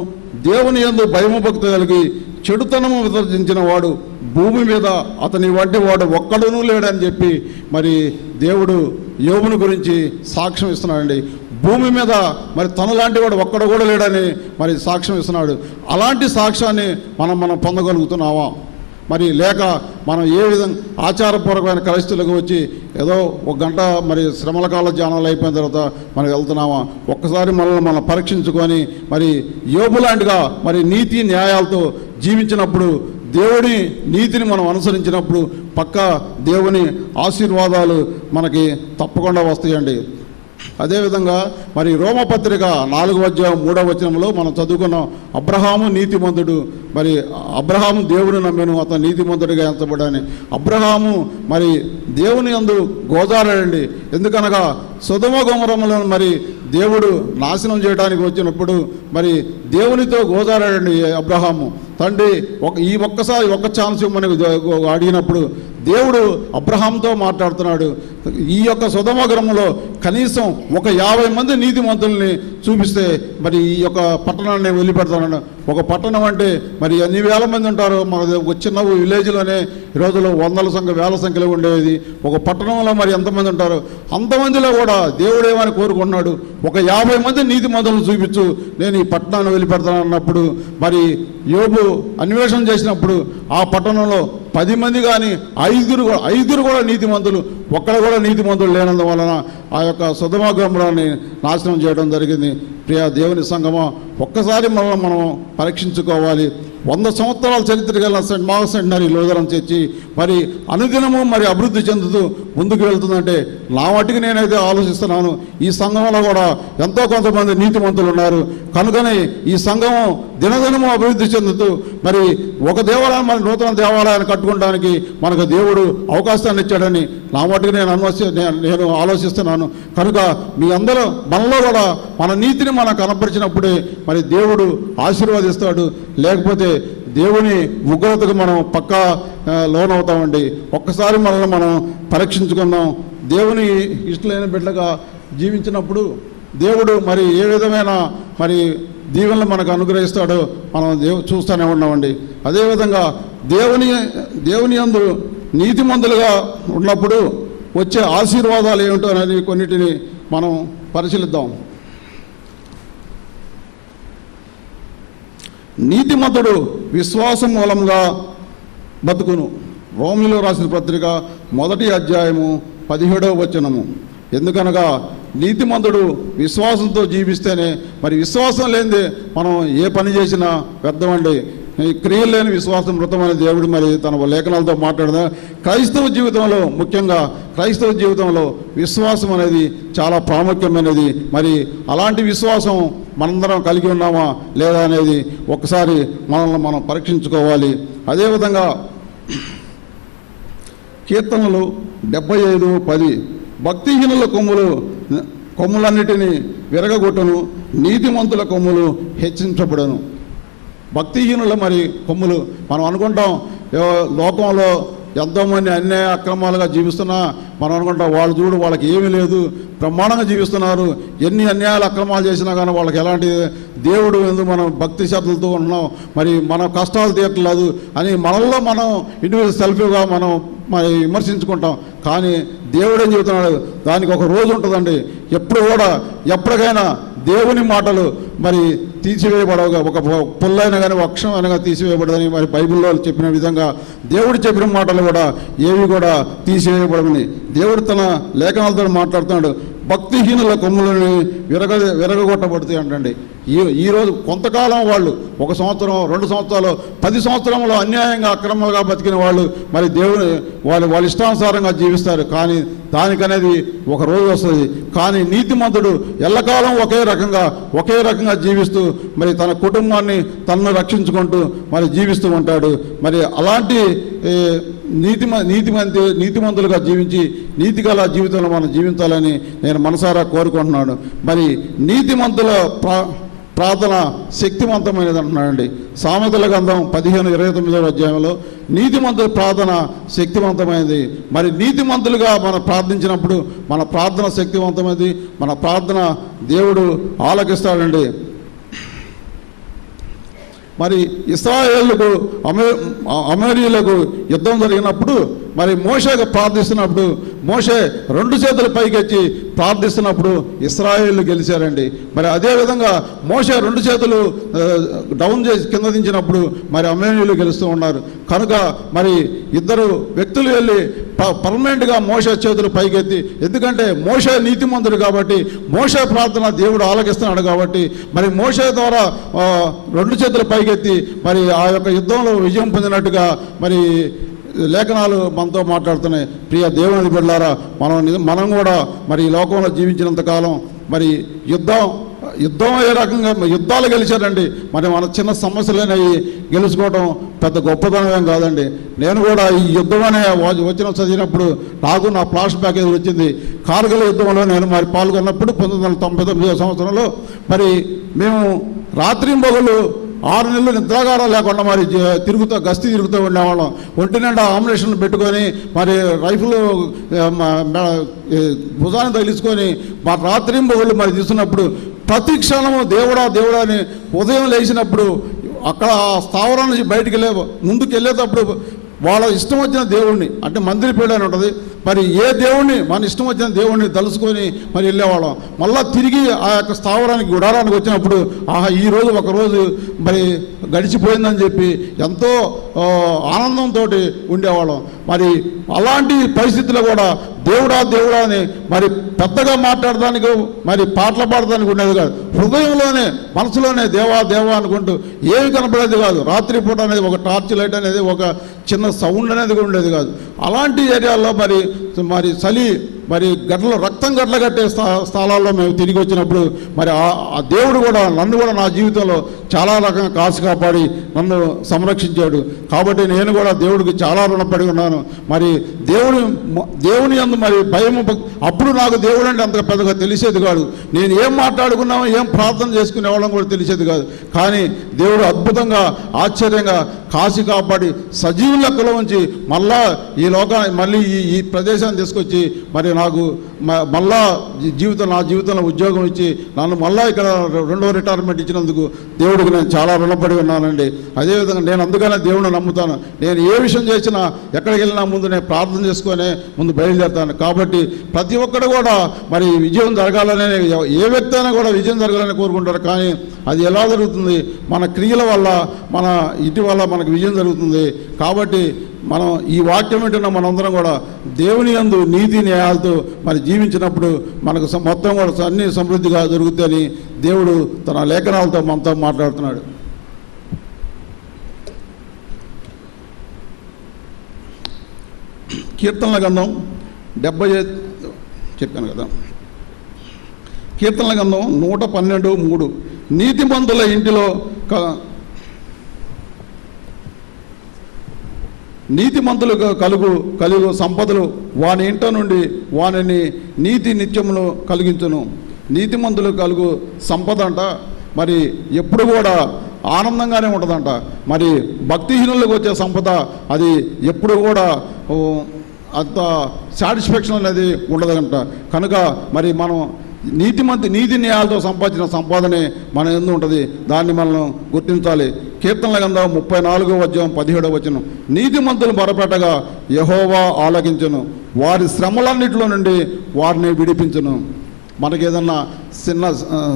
దేవుని యందు భయభక్తి కలిగి చెడుతనము విసర్జించిన వాడు, భూమి మీద అతని వంటి వాడు ఒక్కడునూ లేడని చెప్పి మరి దేవుడు యోబుని గురించి సాక్ష్యం ఇస్తున్నాడండి. భూమి మీద మరి తనలాంటి వాడు ఒక్కడు కూడా లేడని మరి సాక్ష్యం ఇస్తున్నాడు. అలాంటి సాక్ష్యాన్ని మనం పొందగలుగుతున్నావా? మరి లేక మనం ఏ విధంగా ఆచారపూర్వకమైన క్రైస్తవులకు వచ్చి ఏదో ఒక గంట మరి శ్రమల కాల ధ్యానాలు అయిపోయిన తర్వాత మనం వెళ్తున్నామా? ఒక్కసారి మనల్ని మనం పరీక్షించుకొని మరి యోబు లాంటిగా మరి నీతి న్యాయాలతో జీవించినప్పుడు, దేవుని నీతిని మనం అనుసరించినప్పుడు పక్కా దేవుని ఆశీర్వాదాలు మనకి తప్పకుండా వస్తాయండి. అదేవిధంగా మరి రోమపత్రిక 4వ అధ్యాయం 3వ వచనంలో మనం చదువుకున్నాం. అబ్రహాము నీతిమంతుడు, మరి అబ్రహాము దేవుని నమ్మెను, అతను నీతిమంతుడిగా ఎంచబడని. అబ్రహాము మరి దేవుని యందు గోజారాడండి. ఎందుకనగా సొదొమ గొమొరలను మరి దేవుడు నాశనం చేయడానికి వచ్చినప్పుడు మరి దేవునితో గోజారాడండి అబ్రహాము. తండ్రి ఒక్కసారి ఒక్క ఛాన్స్ ఇవ్వమని అడిగినప్పుడు దేవుడు అబ్రహాంతో మాట్లాడుతున్నాడు. ఈ యొక్క సొదొమ గ్రామంలో కనీసం ఒక 50 మంది నీతిమంతుల్ని చూపిస్తే మరి ఈ యొక్క పట్టణాన్ని వదిలిపెడతాను. ఒక పట్టణం అంటే మరి ఎన్ని వేల మంది ఉంటారో, మాకు ఒక చిన్న విలేజ్లోనే ఈ రోజులో వేల సంఖ్యలో ఉండేది. ఒక పట్టణంలో మరి ఎంతమంది ఉంటారో అంతమందిలో కూడా దేవుడు ఏమని కోరుకున్నాడు? ఒక 50 మంది నీతిమంతులను చూపించు, నేను ఈ పట్టణాన్ని వెళ్ళిపెడతాను అన్నప్పుడు మరి యోబు అన్వేషణ చేసినప్పుడు ఆ పట్టణంలో 10 మంది కానీ ఐదుగురు కూడా నీతిమంతులు, ఒక్కడ కూడా నీతిమంతులు లేనందువలన ఆ యొక్క సొదొమ గొమొర్రాని నాశనం చేయడం జరిగింది. ప్రియ దేవుని సంగమా, ఒక్కసారి మనం పరీక్షించుకోవాలి. 100 సంవత్సరాల చరిత్ర గల Saint Mark's Centenary Lutheran Church మరి అనుదినము మరి అభివృద్ధి చెందుతూ ముందుకు వెళ్తుందంటే నా మట్టుకు నేనైతే ఆలోచిస్తున్నాను, ఈ సంఘంలో కూడా ఎంతో కొంతమంది నీతిమంతులు ఉన్నారు. కనుకనే ఈ సంఘం దినదినము అభివృద్ధి చెందుతూ మరి ఒక దేవాలయం, మరి నూతన దేవాలయాన్ని కట్టుకోవడానికి మనకు దేవుడు అవకాశాన్ని ఇచ్చాడని నా మట్టుకు నేను ఆలోచిస్తున్నాను. కనుక మీ అందరూ మనలో కూడా మన నీతిని మనం కనపరిచినప్పుడే మరి దేవుడు ఆశీర్వదిస్తాడు. లేకపోతే దేవుని ఉగ్రతకు మనం పక్కా లోనవుతామండి. ఒక్కసారి మనల్ని మనం పరీక్షించుకుందాం. దేవుని ఇష్టమైన బిడ్డగా జీవించినప్పుడు దేవుడు మరి ఏ విధమైన మరి దీవెనలు మనకు అనుగ్రహిస్తాడో మనం చూస్తూనే ఉన్నామండి. అదేవిధంగా దేవుని యందు నీతిమంతులుగా ఉన్నప్పుడు వచ్చే ఆశీర్వాదాలు ఏమిటో అనేది కొన్నిటిని మనం పరిశీలిద్దాం. నీతిమంతుడు విశ్వాసం మూలంగా బతుకును. రోమిలో రాసిన పత్రిక 1వ అధ్యాయము 17వ వచనము. ఎందుకనగా నీతిమంతుడు విశ్వాసంతో జీవిస్తేనే, మరి విశ్వాసం లేనిదే మనం ఏ పని చేసినా వ్యర్థమండి. క్రియలు లేని విశ్వాసం మృతమైన దేవుడు మరి తన లేఖనాలతో మాట్లాడదా. క్రైస్తవ జీవితంలో, ముఖ్యంగా క్రైస్తవ జీవితంలో విశ్వాసం అనేది చాలా ప్రాముఖ్యమైనది. మరి అలాంటి విశ్వాసం మనందరం కలిగి ఉన్నామా లేదా అనేది ఒకసారి మనల్ని మనం పరీక్షించుకోవాలి. అదేవిధంగా కీర్తనలు 75:10 భక్తిహీనుల కొమ్ములన్నిటినీ విరగగొట్టును, నీతిమంతుల కొమ్ములు హెచ్చించబడను. భక్తిహీనుల మరి కొమ్ములు మనం అనుకుంటాం, లోకంలో ఎంతోమంది అన్యాయ అక్రమాలుగా జీవిస్తున్నా మనం అనుకుంటాం వాళ్ళు చూడు వాళ్ళకి ఏమీ లేదు, బ్రహ్మాండంగా జీవిస్తున్నారు, ఎన్ని అన్యాయాలు అక్రమాలు చేసినా కానీ వాళ్ళకి ఎలాంటి దేవుడు ఎందుకు మనం భక్తి శ్రద్ధలతో ఉన్నాం, మరి మన కష్టాలు తీరట్లేదు అని మనల్లో మనం ఇండివిజువల్ సెల్ఫ్గా మనం మరి విమర్శించుకుంటాం. కానీ దేవుడు ఏం చెబుతున్నాడు, దానికి ఒక రోజు ఉంటుందండి. ఎప్పుడు కూడా ఎప్పటికైనా దేవుని మాటలు మరి తీసివేయబడవుగా, ఒక పుల్లైనా కానీ అక్షరం అనగా తీసివేయబడదని మరి బైబిల్లో చెప్పిన విధంగా దేవుడు చెప్పిన మాటలు కూడా ఏవి కూడా తీసివేయబడమని దేవుడు తన లేఖనాలతో మాట్లాడుతున్నాడు. భక్తిహీనుల కొమ్ములని విరగొట్టబడుతాయి అంటండి. ఈరోజు కొంతకాలం వాళ్ళు 1 సంవత్సరం 2 సంవత్సరాలు 10 సంవత్సరంలో అన్యాయంగా అక్రమంగా బతికిన వాళ్ళు మరి దేవుని వాళ్ళ ఇష్టానుసారంగా జీవిస్తారు. కానీ దానికనేది ఒక రోజు వస్తుంది. కానీ నీతిమంతుడు ఎల్లకాలం ఒకే రకంగా జీవిస్తూ మరి తన కుటుంబాన్ని తనను రక్షించుకుంటూ మరి జీవిస్తూ ఉంటాడు. మరి అలాంటి నీతిమంతులుగా జీవించి నీతిగల జీవితంలో మనం జీవించాలని నేను మనసారా కోరుకుంటున్నాను. మరి నీతిమంతుల ప్రార్థన శక్తివంతమైనది అంటున్నాడండి. సామెతల గ్రంథం 15:29వ అధ్యాయంలో నీతిమంతుల ప్రార్థన శక్తివంతమైనది. మరి నీతిమంతులుగా మనం ప్రార్థించినప్పుడు మన ప్రార్థన శక్తివంతమైనది, మన ప్రార్థన దేవుడు ఆలకిస్తాడండి. మరి ఇశ్రాయేలుకు అమోరీయులకు యుద్ధం జరిగినప్పుడు మరి మోషేకు ప్రార్థిస్తున్నప్పుడు మోషే 2 చేతులు పైకెత్తి ప్రార్థిస్తున్నప్పుడు ఇశ్రాయేలు గెలిచారండి. మరి అదేవిధంగా మోషే 2 చేతులు డౌన్ చేసి కింద దించినప్పుడు మరి అమోరీయులు గెలుస్తూ ఉన్నారు. కనుక మరి ఇద్దరు వ్యక్తులు వెళ్ళి పర్మనెంట్గా మోషే చేతులు పైకెత్తి, ఎందుకంటే మోషే నీతిమంతుడు కాబట్టి మోషే ప్రార్థన దేవుడు ఆలకిస్తున్నాడు కాబట్టి మరి మోషే ద్వారా 2 చేతులు పైకెత్తి మరి ఆ యొక్క యుద్ధంలో విజయం పొందినట్టుగా మరి లేఖనాలు మనతో మాట్లాడుతున్నాయి. ప్రియ దేవుని బిడ్డలారా, మనం కూడా మరి ఈ లోకంలో జీవించినంతకాలం మరి యుద్ధం ఏ రకంగా యుద్ధాలు గెలిచారండి. మరి మన చిన్న సమస్యలనేవి గెలుచుకోవడం పెద్ద గొప్పతనం ఏం కాదండి. నేను కూడా ఈ యుద్ధం అనే వచ్చిన చదివినప్పుడు నా ఫ్లాష్ బ్యాక్ వచ్చింది. కార్గిల్ యుద్ధంలో నేను మరి పాల్గొన్నప్పుడు 1999వ సంవత్సరంలో మరి మేము రాత్రింబగళ్ళు 6 నెలలు నిద్రాగారం లేకుండా మరి గస్తీ తిరుగుతూ ఉండేవాళ్ళం. ఒంటి నిండా ఆమ్యునేషన్ పెట్టుకొని మరి రైఫిల్ భుజాన్ని తగిలించుకొని మా రాత్రింబగళ్ళు మరి తీస్తున్నప్పుడు ప్రతి క్షణము దేవుడా అని ఉదయం లేచినప్పుడు అక్కడ ఆ స్థావరం నుంచి బయటికి ముందుకు వెళ్ళేటప్పుడు వాళ్ళ ఇష్టం వచ్చిన దేవుడిని, అంటే మందిరపీఠ అని ఉంటుంది, మరి ఏ దేవుణ్ణి మన ఇష్టం వచ్చిన దేవుణ్ణి తలుసుకొని మరి వెళ్ళేవాళ్ళం. మళ్ళా తిరిగి ఆ యొక్క స్థావరానికి గుడారానికి వచ్చినప్పుడు ఆహా ఈరోజు ఒకరోజు మరి గడిచిపోయిందని చెప్పి ఎంతో ఆనందంతో ఉండేవాళ్ళం. మరి అలాంటి పరిస్థితుల్లో కూడా దేవుడా దేవుడా అని మరి పెద్దగా మాట్లాడడానికి మరి పాటలు పాడడానికి ఉండేది కాదు. హృదయంలోనే మనసులోనే దేవా దేవా అనుకుంటూ ఏమి కనపడేది కాదు. రాత్రిపూట అనేది ఒక టార్చ్ లైట్ అనేది ఒక చిన్న సౌండ్ అనేది కూడా ఉండేది కాదు. అలాంటి ఏరియాల్లో మరి మరి చలి మరి గడ్డలు రక్తం గడ్డలు కట్టే స్థలాల్లో మేము తిరిగి వచ్చినప్పుడు మరి ఆ దేవుడు కూడా నన్ను కూడా నా జీవితంలో చాలా రకంగా కాసు కాపాడి నన్ను సంరక్షించాడు. కాబట్టి నేను కూడా దేవుడికి చాలా రుణపడి ఉన్నాను. మరి దేవుని యందు మరి భయము అప్పుడు నాకు దేవుడు అంటే అంత పెద్దగా తెలిసేది కాదు. నేను ఏం మాట్లాడుకున్నామో ఏం ప్రార్థన చేసుకునే వాళ్ళం కూడా తెలిసేది కాదు. కానీ దేవుడు అద్భుతంగా ఆశ్చర్యంగా కాసి కాపాడి సజీవ లెక్కలో ఉంచి మళ్ళా ఈ లోకాన్ని మళ్ళీ ఈ ప్రదేశాన్ని తీసుకొచ్చి మరి నాకు మళ్ళా నా జీవితంలో ఉద్యోగం ఇచ్చి నన్ను మళ్ళా ఇక్కడ 2వ రిటైర్మెంట్ ఇచ్చినందుకు దేవుడికి నేను చాలా రుణపడి ఉన్నానండి. అదేవిధంగా నేను అందుకనే దేవుడిని నమ్ముతాను. నేను ఏ విషయం చేసినా ఎక్కడికి వెళ్ళినా ముందు నేను ప్రార్థన చేసుకునే ముందు బయలుదేరుతాను. కాబట్టి ప్రతి ఒక్కరు కూడా మరి విజయం జరగాలనే ఏ వ్యక్తి అయినా కూడా విజయం జరగాలని కోరుకుంటారు. కానీ అది ఎలా జరుగుతుంది? మన క్రియల వల్ల మన ఇంటి వల్ల మనకు విజయం జరుగుతుంది. కాబట్టి మనం ఈ వాక్యం వింటున్న మనందరం కూడా దేవుని యందు నీతి న్యాయాలతో మరి జీవించినప్పుడు మనకు మొత్తం కూడా అన్ని సమృద్ధిగా జరుగుతాయని దేవుడు తన లేఖనాలతో మనతో మాట్లాడుతున్నాడు. కీర్తనల గ్రంథం 75 చెప్పాను కదా. కీర్తనల గ్రంథం 112:3 నీతిమంతుల ఇంటిలో నీతిమంతులకు కలుగు సంపదలు వాని ఇంట నుండి వానిని నీతి నిత్యమును కలిగించును. నీతిమంతులకు కలుగు సంపద అంట మరి ఎప్పుడు కూడా ఆనందంగానే ఉంటుందంట. మరి భక్తిహీనులకు వచ్చే సంపద అది ఎప్పుడు కూడా అంత సాటిస్ఫాక్షన్ అనేది ఉండదంట. కనుక మరి మనం నీతి న్యాయాలతో సంపాదించిన సంపాదనే మన ఎందు ఉంటుంది. దాన్ని మనం గుర్తించాలి. కీర్తనల గ్రంథం 34:17 నీతిమంతులు మొరపెట్టగా యెహోవా ఆలకించును, వారి శ్రమలన్నిటిలో నుండి వారిని విడిపించును. మనకేదన్నా చిన్న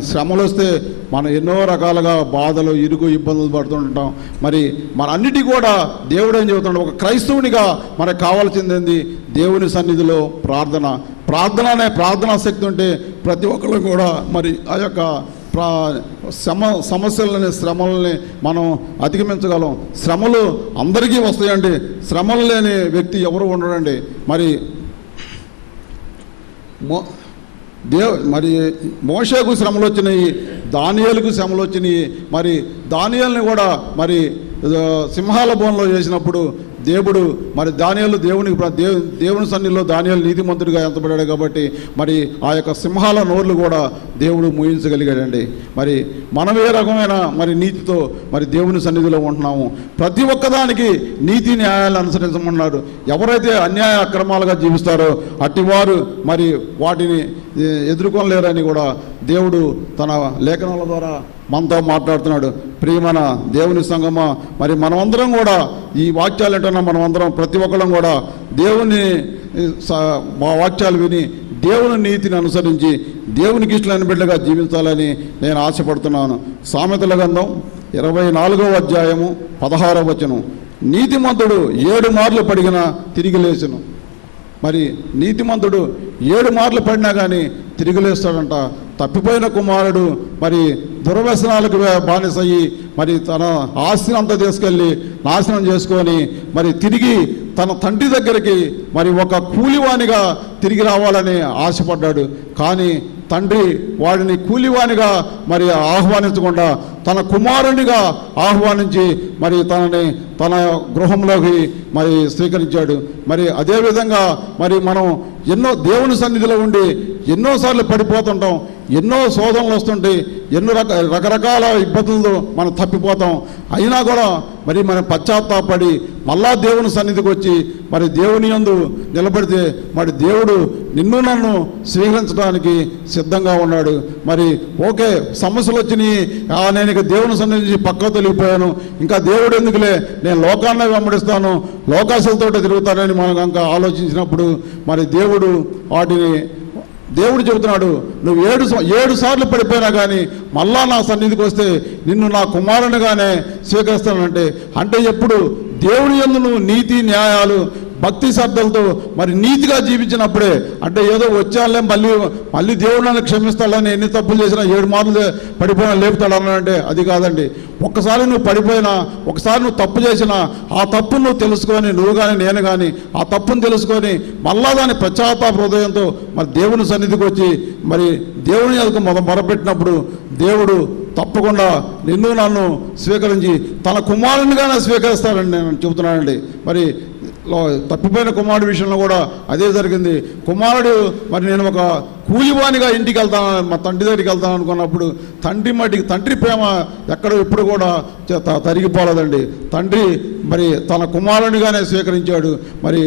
శ్రమలు వస్తే మనం ఎన్నో రకాలుగా బాధలు ఇబ్బందులు పడుతుంటాం. మరి మన అన్నిటి కూడా దేవుడు ఏం చెబుతున్నాడు? ఒక క్రైస్తవునిగా మనకు కావాల్సింది ఏంది? దేవుని సన్నిధిలో ప్రార్థన అనే ప్రార్థనా శక్తి ఉంటే ప్రతి ఒక్కరు కూడా మరి ఆ యొక్క సమస్యలని శ్రమలని మనం అధిగమించగలం. శ్రమలు అందరికీ వస్తాయండి. శ్రమలు లేని వ్యక్తి ఎవరు ఉండడండి. మరి మరి మోషేకు శ్రమలు వచ్చినాయి, దానియేలుకు శ్రమలు వచ్చినాయి. మరి దానియేలుని కూడా మరి సింహాల బోన్లో చేసినప్పుడు దేవుడు మరి దానియేలు దేవుని సన్నిధిలో దానియేలు నీతిమంతుడిగా ఎంతబడ్డాడు. కాబట్టి మరి ఆ యొక్క సింహాల నోర్లు కూడా దేవుడు మూయించగలిగాడండి. మరి మనం ఏ రకమైన మరి నీతితో మరి దేవుని సన్నిధిలో ఉంటున్నాము? ప్రతి ఒక్కదానికి నీతి న్యాయాలను అనుసరించమన్నాడు. ఎవరైతే అన్యాయ అక్రమాలుగా జీవిస్తారో అట్టివారు మరి వాటిని ఎదుర్కొనలేరని కూడా దేవుడు తన లేఖనాల ద్వారా మనతో మాట్లాడుతున్నాడు. ప్రియమైన దేవుని సంగమా, మరి మనమందరం కూడా ఈ వాక్యాలు ఏంటన్నా మనమందరం ప్రతి ఒక్కరం కూడా దేవుని మా వాక్యాలు విని దేవుని నీతిని అనుసరించి దేవునికి ఇష్టమైన బిడ్డగా జీవించాలని నేను ఆశపడుతున్నాను. సామెతల గ్రంథం 24:16 నీతిమంతుడు 7 మార్లు పడిగినా తిరిగి లేచును. మరి నీతిమంతుడు 7 మార్లు పడినా కానీ తిరిగి లేస్తాడంట. తప్పిపోయిన కుమారుడు మరి దుర్వ్యసనాలకు బానిసయ్యి మరి తన ఆస్తిని అంతా తీసుకెళ్ళి నాశనం చేసుకొని మరి తిరిగి తన తండ్రి దగ్గరికి మరి ఒక కూలివానిగా తిరిగి రావాలని ఆశపడ్డాడు. కానీ తండ్రి వాడిని కూలివానిగా మరి ఆహ్వానించకుండా తన కుమారునిగా ఆహ్వానించి మరి తన గృహంలోకి మరి స్వీకరించాడు. మరి అదేవిధంగా మరి మనం దేవుని సన్నిధిలో ఉండి ఎన్నోసార్లు పడిపోతుంటాం. ఎన్నో శోధనలు వస్తుంటాయి, ఎన్నో రకరకాల ఇబ్బందులతో మనం తప్పిపోతాం. అయినా కూడా మరి మనం పశ్చాత్తాపడి మళ్ళా దేవుని సన్నిధికి వచ్చి మరి దేవుని యందు నిలబడితే మరి దేవుడు నిన్ను నన్ను స్వీకరించడానికి సిద్ధంగా ఉన్నాడు. మరి ఓకే, సమస్యలు వచ్చినాయి, నేను ఇక దేవుని సన్నిధి పక్క తొలిగిపోయాను, ఇంకా దేవుడు ఎందుకులే, నేను లోకాన్ని వెంబడిస్తాను, లోకాశలతో తిరుగుతానని మనం కనుక ఆలోచించినప్పుడు మరి దేవుడు చెబుతున్నాడు, నువ్వు 7 సార్లు పడిపోయినా కానీ మళ్ళా నా సన్నిధికి వస్తే నిన్ను నా కుమారునిగానే స్వీకరిస్తానంటే, అంటే ఎప్పుడు దేవుని యందు నువ్వు నీతి న్యాయాలు భక్తి శ్రద్ధలతో మరి నీతిగా జీవించినప్పుడే, అంటే ఏదో వచ్చాలే మళ్ళీ దేవుడు నన్ను క్షమిస్తాడని ఎన్ని తప్పులు చేసినా 7 మార్లు పడిపోయినా లేపుతాడనంటే అది కాదండి. ఒక్కసారి నువ్వు పడిపోయినా, ఒకసారి నువ్వు తప్పు చేసినా ఆ తప్పును నువ్వు తెలుసుకొని, నువ్వు కానీ నేను కానీ ఆ తప్పును తెలుసుకొని మళ్ళా దాని పశ్చాత్తాప హృదయంతో మరి దేవుని సన్నిధికి వచ్చి మరి దేవుని యొక్క మొదలుపెట్టినప్పుడు దేవుడు తప్పకుండా నిన్ను నన్ను స్వీకరించి తన కుమారునిగానే స్వీకరిస్తాడని నేను చెబుతున్నానండి. మరి తప్పిపోయిన కుమారుడి విషయంలో కూడా అదే జరిగింది. కుమారుడు మరి నేను ఒక కూలివానిగా ఇంటికి వెళ్తాను, మా తండ్రి దగ్గరికి వెళ్తాను అనుకున్నప్పుడు తండ్రి ప్రేమ ఎక్కడ ఎప్పుడు కూడా తరిగిపోలేదండి. తండ్రి మరి తన కుమారునిగానే స్వీకరించాడు. మరి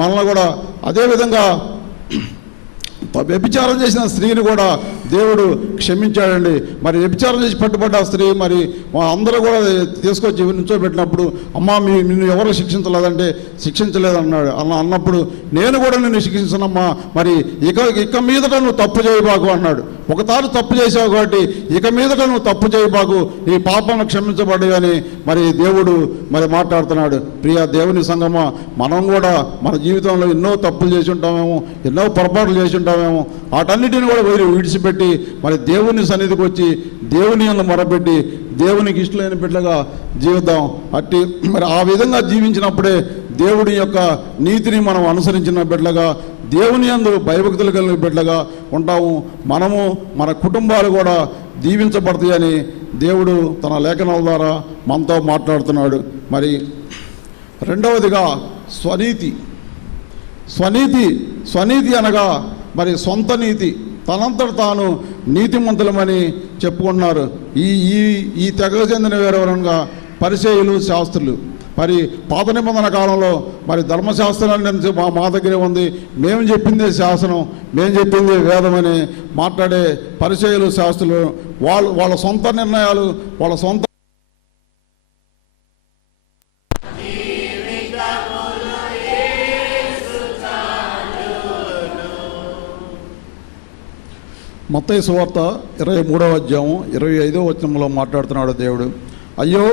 మనల్ని కూడా అదేవిధంగా వ్యభిచారం చేసిన స్త్రీని కూడా దేవుడు క్షమించాడండి. మరి వ్యభిచారం చేసి పట్టుబడ్డ స్త్రీ మరి అందరూ కూడా తీసుకొచ్చి నిల్చోబెట్టినప్పుడు, అమ్మా నిన్ను ఎవరు శిక్షించలేదంటే శిక్షించలేదన్నాడు. అన్నప్పుడు నేను కూడా నిన్ను శిక్షించనమ్మా, మరి ఇక మీదట నువ్వు తప్పు చేయబాకు అన్నాడు. ఒకసారి తప్పు చేసావు కాబట్టి ఇక మీదట నువ్వు తప్పు చేయబాకు, నీ పాపను క్షమించబడి అని మరి దేవుడు మరి మాట్లాడుతున్నాడు. ప్రియ దేవుని సంగమా, మనం కూడా మన జీవితంలో ఎన్నో తప్పులు చేసి ఉంటామేమో, ఎన్నో పొరపాట్లు చేసి ఉంటామేమో, వాటన్నిటిని కూడా విడిచిపెట్టి మరి దేవుని సన్నిధికి వచ్చి దేవుని యందు మొరపెట్టి దేవునికి ఇష్టమైన బిడ్డగా జీవిద్దాం. అట్టి మరి ఆ విధంగా జీవించినప్పుడే దేవుడి యొక్క నీతిని మనం అనుసరించిన బిడ్డగా, దేవుని యందు భయభక్తులు కలిగిన బిడ్డగా ఉంటాము. మనము మన కుటుంబాలు కూడా దీవించబడతాయని దేవుడు తన లేఖనాల ద్వారా మనతో మాట్లాడుతున్నాడు. మరి రెండవదిగా స్వనీతి అనగా మరి సొంత నీతి, తనంతట తాను నీతిమంతులమని చెప్పుకుంటున్నారు. ఈ తెగకు చెందిన వేరెవరనగా పరిసయ్యులు, శాస్త్రులు. మరి పాత నిబంధన కాలంలో మరి ధర్మశాస్త్రాన్ని మా దగ్గరే ఉంది, మేము చెప్పిందే శాసనం, మేము చెప్పిందే వేదం అని మాట్లాడే పరిసయ్యులు, శాస్త్రులు వాళ్ళ సొంత నిర్ణయాలు, వాళ్ళ సొంత మత్తయి సువార్త 23వ అధ్యాయం 25వ వచనంలో మాట్లాడుతున్నాడు దేవుడు. అయ్యో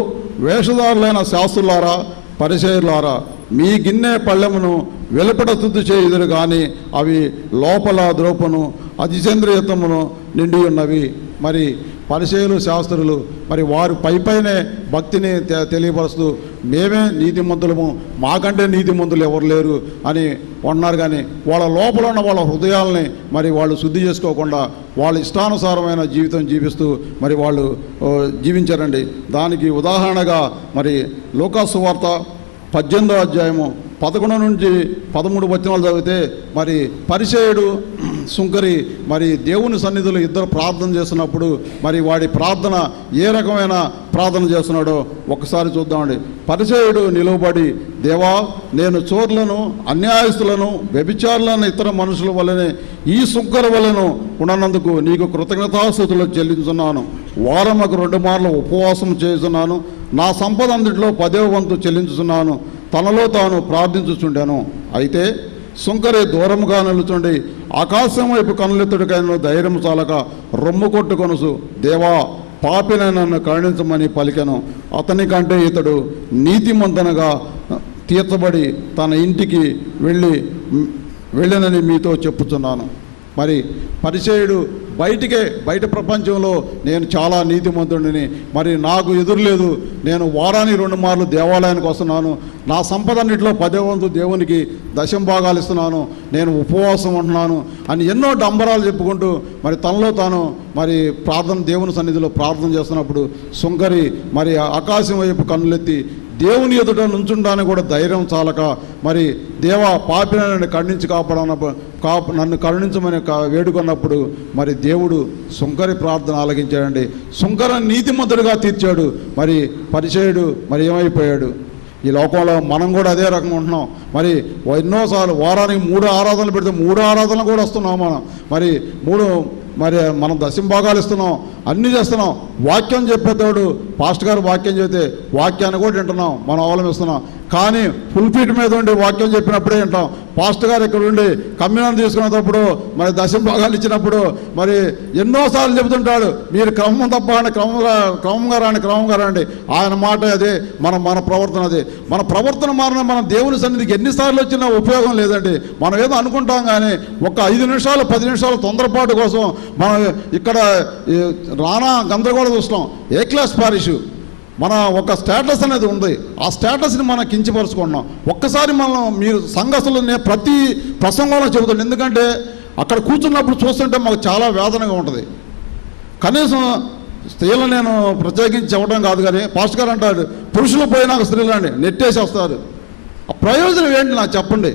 వేషధారులైన శాస్త్రులారా, పరిసయ్యులారా, మీ గిన్నె పళ్ళెమును వెలుపట శుద్ధి చేయుదురు కానీ అవి లోపల ద్రోపను అతిచంద్రియతమును నిండి ఉన్నవి. మరి పరిసయ్యులు, శాస్త్రులు మరి వారు పైనే భక్తిని తెలియపరుస్తూ మేమే నీతిమంతులము, మాకంటే నీతిమంతులు ఎవరు లేరు అని అన్నారు. కానీ వాళ్ళ లోపల ఉన్న వాళ్ళ హృదయాలని మరి వాళ్ళు శుద్ధి చేసుకోకుండా వాళ్ళ ఇష్టానుసారమైన జీవితం జీవిస్తూ మరి వాళ్ళు జీవించారండి. దానికి ఉదాహరణగా మరి లూకా సువార్త 18వ అధ్యాయము 11 నుంచి 13 వచనాలు చదివితే మరి పరిసయ్యుడు, సుంకరి మరి దేవుని సన్నిధిలో ఇద్దరు ప్రార్థన చేస్తున్నప్పుడు మరి వాడి ప్రార్థన ఏ రకమైన ప్రార్థన చేస్తున్నాడో ఒకసారి చూద్దామండి. పరిసయ్యుడు నిలువబడి, దేవా, నేను చోర్లను, అన్యాయస్తులను, వ్యభిచారులను, ఇతర మనుషుల వల్లనే ఈ సుంకరి వలన ఉన్నందుకు నీకు కృతజ్ఞతాస్తుతులు చెల్లించున్నాను. వారముకు 2 మార్లు ఉపవాసం చేస్తున్నాను. నా సంపద అంతటిలో 10వ వంతు చెల్లించుతున్నాను. తనలో తాను ప్రార్థించుచుండాను. అయితే సుంకరి దూరముగా నిలుచుండి ఆకాశం వైపు కనులెత్తుడికైనా ధైర్యం చాలక రొమ్ము కొట్టుకొనుసు, దేవా, పాపిన నన్ను కరుణించమని పలికెను. అతని కంటే ఇతడు నీతిమంతనగా తీర్చబడి తన ఇంటికి వెళ్ళనని మీతో చెప్పుచున్నాను. మరి పరిసయ్యుడు బయట ప్రపంచంలో నేను చాలా నీతిమంతుడిని, మరి నాకు ఎదురులేదు, నేను వారానికి 2 మార్లు దేవాలయానికి వస్తున్నాను, నా సంపద అన్నింటిలో 10వ వంతు దేవునికి దశంభాగాలు ఇస్తున్నాను, నేను ఉపవాసం ఉంటున్నాను అని ఎన్నో డంబరాలు చెప్పుకుంటూ మరి తనలో తాను మరి దేవుని సన్నిధిలో ప్రార్థన చేస్తున్నప్పుడు సుంకరి మరి ఆకాశం వైపు కన్నులెత్తి, దేవుని ఎదుట నుంచుండడానికి కూడా ధైర్యం చాలక మరి దేవా పాపిని నన్ను ఖండించి నన్ను కరుణించమని వేడుకున్నప్పుడు మరి దేవుడు సుంకరి ప్రార్థన ఆలకించాడండి. సుంకర నీతిమంతుడిగా తీర్చాడు. మరి పరిచయుడు మరి ఏమైపోయాడు? ఈ లోకంలో మనం కూడా అదే రకంగా ఉంటున్నాం. మరి ఎన్నోసార్లు వారానికి 3 ఆరాధనలు పెడితే 3 ఆరాధనలు కూడా వస్తున్నాం మనం. మరి మనం దశంభాగాలు ఇస్తున్నాం, అన్నీ చేస్తున్నాం. వాక్యం చెప్పేతోడు పాస్టర్ గారు వాక్యం చెబితే వాక్యాన్ని కూడా వింటున్నాం, మనం అవలంబిస్తున్నాం. కానీ ఫుల్పీట్ మీద ఉండి వాక్యం చెప్పినప్పుడే వింటాం. పాస్టర్ గారు ఇక్కడ ఉండి కమ్యూనల్ తీసుకునేటప్పుడు మరి దశంభాగాలు ఇచ్చినప్పుడు మరి ఎన్నోసార్లు చెబుతుంటాడు, మీరు క్రమం తప్పండి, క్రమంగా రండి. ఆయన మాట అదే, మన ప్రవర్తన అదే. మన ప్రవర్తన మారిన మన దేవుని సన్నిధికి ఎన్నిసార్లు వచ్చినా ఉపయోగం లేదండి. మనం ఏదో అనుకుంటాం కానీ ఒక 5 నిమిషాలు 10 నిమిషాలు తొందరపాటు కోసం మనం ఇక్కడ రానా గందరగోళం చూస్తాం. ఏ క్లాస్ పారిష్ మన ఒక స్టేటస్ అనేది ఉంది, ఆ స్టేటస్ని మనం కించపరుచుకుంటున్నాం. ఒక్కసారి మీరు సంఘస్థులు ప్రతి ప్రసంగంలో చెబుతాను, ఎందుకంటే అక్కడ కూర్చున్నప్పుడు చూస్తుంటే మాకు చాలా వేదనగా ఉంటుంది. కనీసం స్త్రీలు నేను ప్రత్యేకించి చెప్పడం కాదు, కానీ పాస్టర్ గారు అంటాడు పురుషులు పోయినాక స్త్రీలు అండి నెట్టేసేస్తారు. ఆ ప్రయోజనం ఏంటి నాకు చెప్పండి?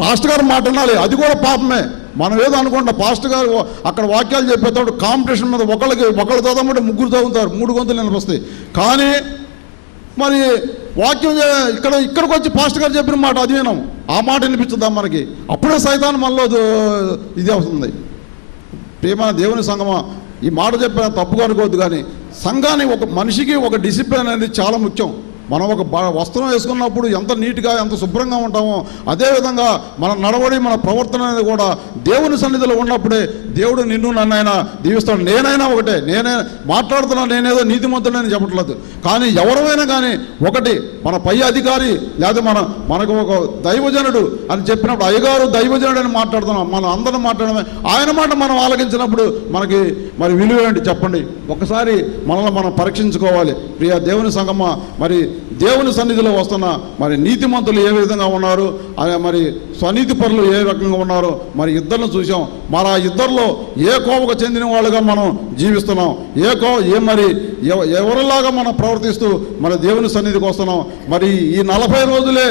పాస్టర్ గారు మాట వినాలి, అది కూడా పాపమే. మనం ఏదో అనుకుంటాం, పాస్టర్ గారు అక్కడ వాక్యాలు చెప్పేటప్పుడు కాంపిటీషన్ మీద ఒకళ్ళు చదవమంటే 3 చదువుతారు, 3 గొంతులు వినిపిస్తాయి. కానీ మరి వాక్యం ఇక్కడికి వచ్చి పాస్టర్ గారు చెప్పిన మాట అది వినాం, ఆ మాట వినిపించుద్దాం మనకి. అప్పుడే సైతాన్ మనలో ఇది అవుతుంది. ప్రేమ దేవుని సంగమా, ఈ మాట చెప్పిన తప్పుగా అనుకోవద్దు, కానీ సంఘానికి ఒక మనిషికి ఒక డిసిప్లిన్ అనేది చాలా ముఖ్యం. మనం ఒక వస్త్రం వేసుకున్నప్పుడు ఎంత నీట్గా ఎంత శుభ్రంగా ఉంటామో అదేవిధంగా మన నడవడి మన ప్రవర్తన అనేది కూడా దేవుని సన్నిధిలో ఉన్నప్పుడే దేవుడు నిన్ను నన్నైనా దీవిస్తాడు. నేనైనా ఒకటే, నేనే మాట్లాడుతున్నా, నేనేదో నీతిమంతుడని చెప్పట్లేదు. కానీ ఎవరైనా కానీ ఒకటి మన పై అధికారి లేదా మనకు ఒక దైవజనుడు అని చెప్పినప్పుడు అయ్యగారు దైవజనుడు అని మాట్లాడుతున్నాం, మనం అందరం మాట్లాడమే. ఆయన మాట మనం ఆలకించినప్పుడు మనకి మరి విలువ ఏంటి చెప్పండి? ఒకసారి మనల్ని మనం పరీక్షించుకోవాలి. ప్రియ దేవుని సంగమా, మరి దేవుని సన్నిధిలో వస్తున్న మరి నీతిమంతులు ఏ విధంగా ఉన్నారు, మరి స్వనీతి పరులు ఏ రకంగా ఉన్నారు, మరి ఇద్దరిని చూసాం. మరి ఆ ఇద్దరిలో ఏ కోవకు చెందిన వాళ్ళుగా మనం జీవిస్తున్నాం, మరి ఎవరిలాగా మనం ప్రవర్తిస్తూ మరి దేవుని సన్నిధికి వస్తున్నాం. మరి ఈ 40 రోజులే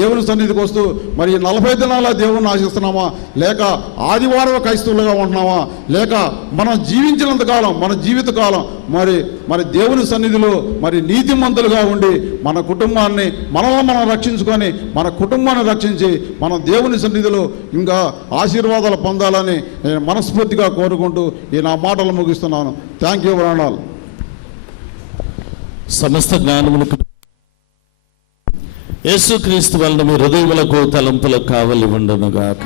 దేవుని సన్నిధికి వస్తూ మరి 40 దినాల దేవుని ఆశిస్తున్నామా, లేక ఆదివారం క్రైస్తవులుగా ఉంటున్నామా, లేక మనం జీవించినంతకాలం మన జీవితకాలం మరి దేవుని సన్నిధిలో మరి నీతిమంతులుగా ఉండి మన కుటుంబాన్ని మనం రక్షించుకొని మన కుటుంబాన్ని రక్షించి మన దేవుని సన్నిధిలో ఇంకా ఆశీర్వాదాలు పొందాలని నేను మనస్ఫూర్తిగా కోరుకుంటూ ఈ నా మాటలు ముగిస్తున్నాను. థ్యాంక్ యూ బ్రాండాల్. సమస్త జ్ఞానములకు యేసుక్రీస్తు వలన మీ హృదయములకు తలంపులకు కావలి ఉండనుగాక.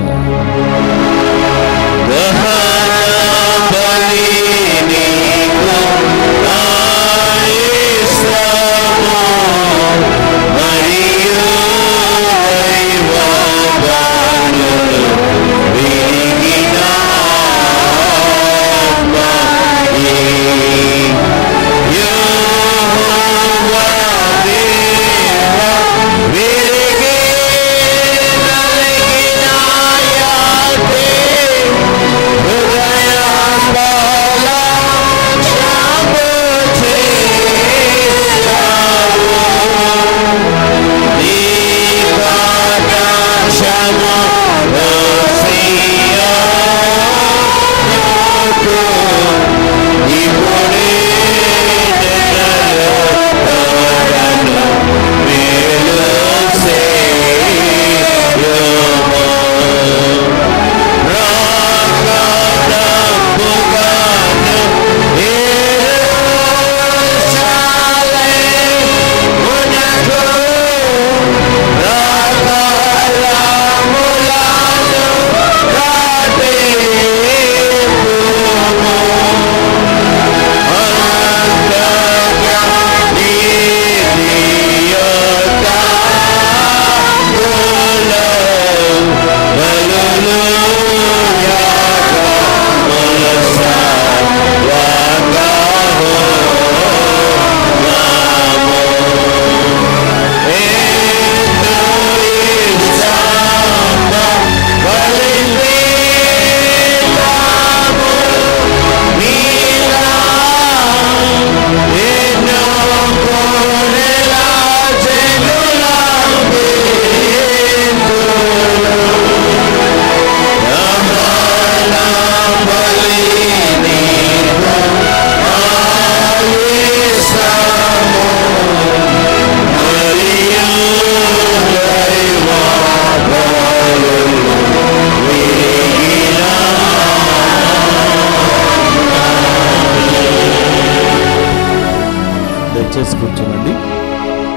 దయచేసి కూర్చోనండి.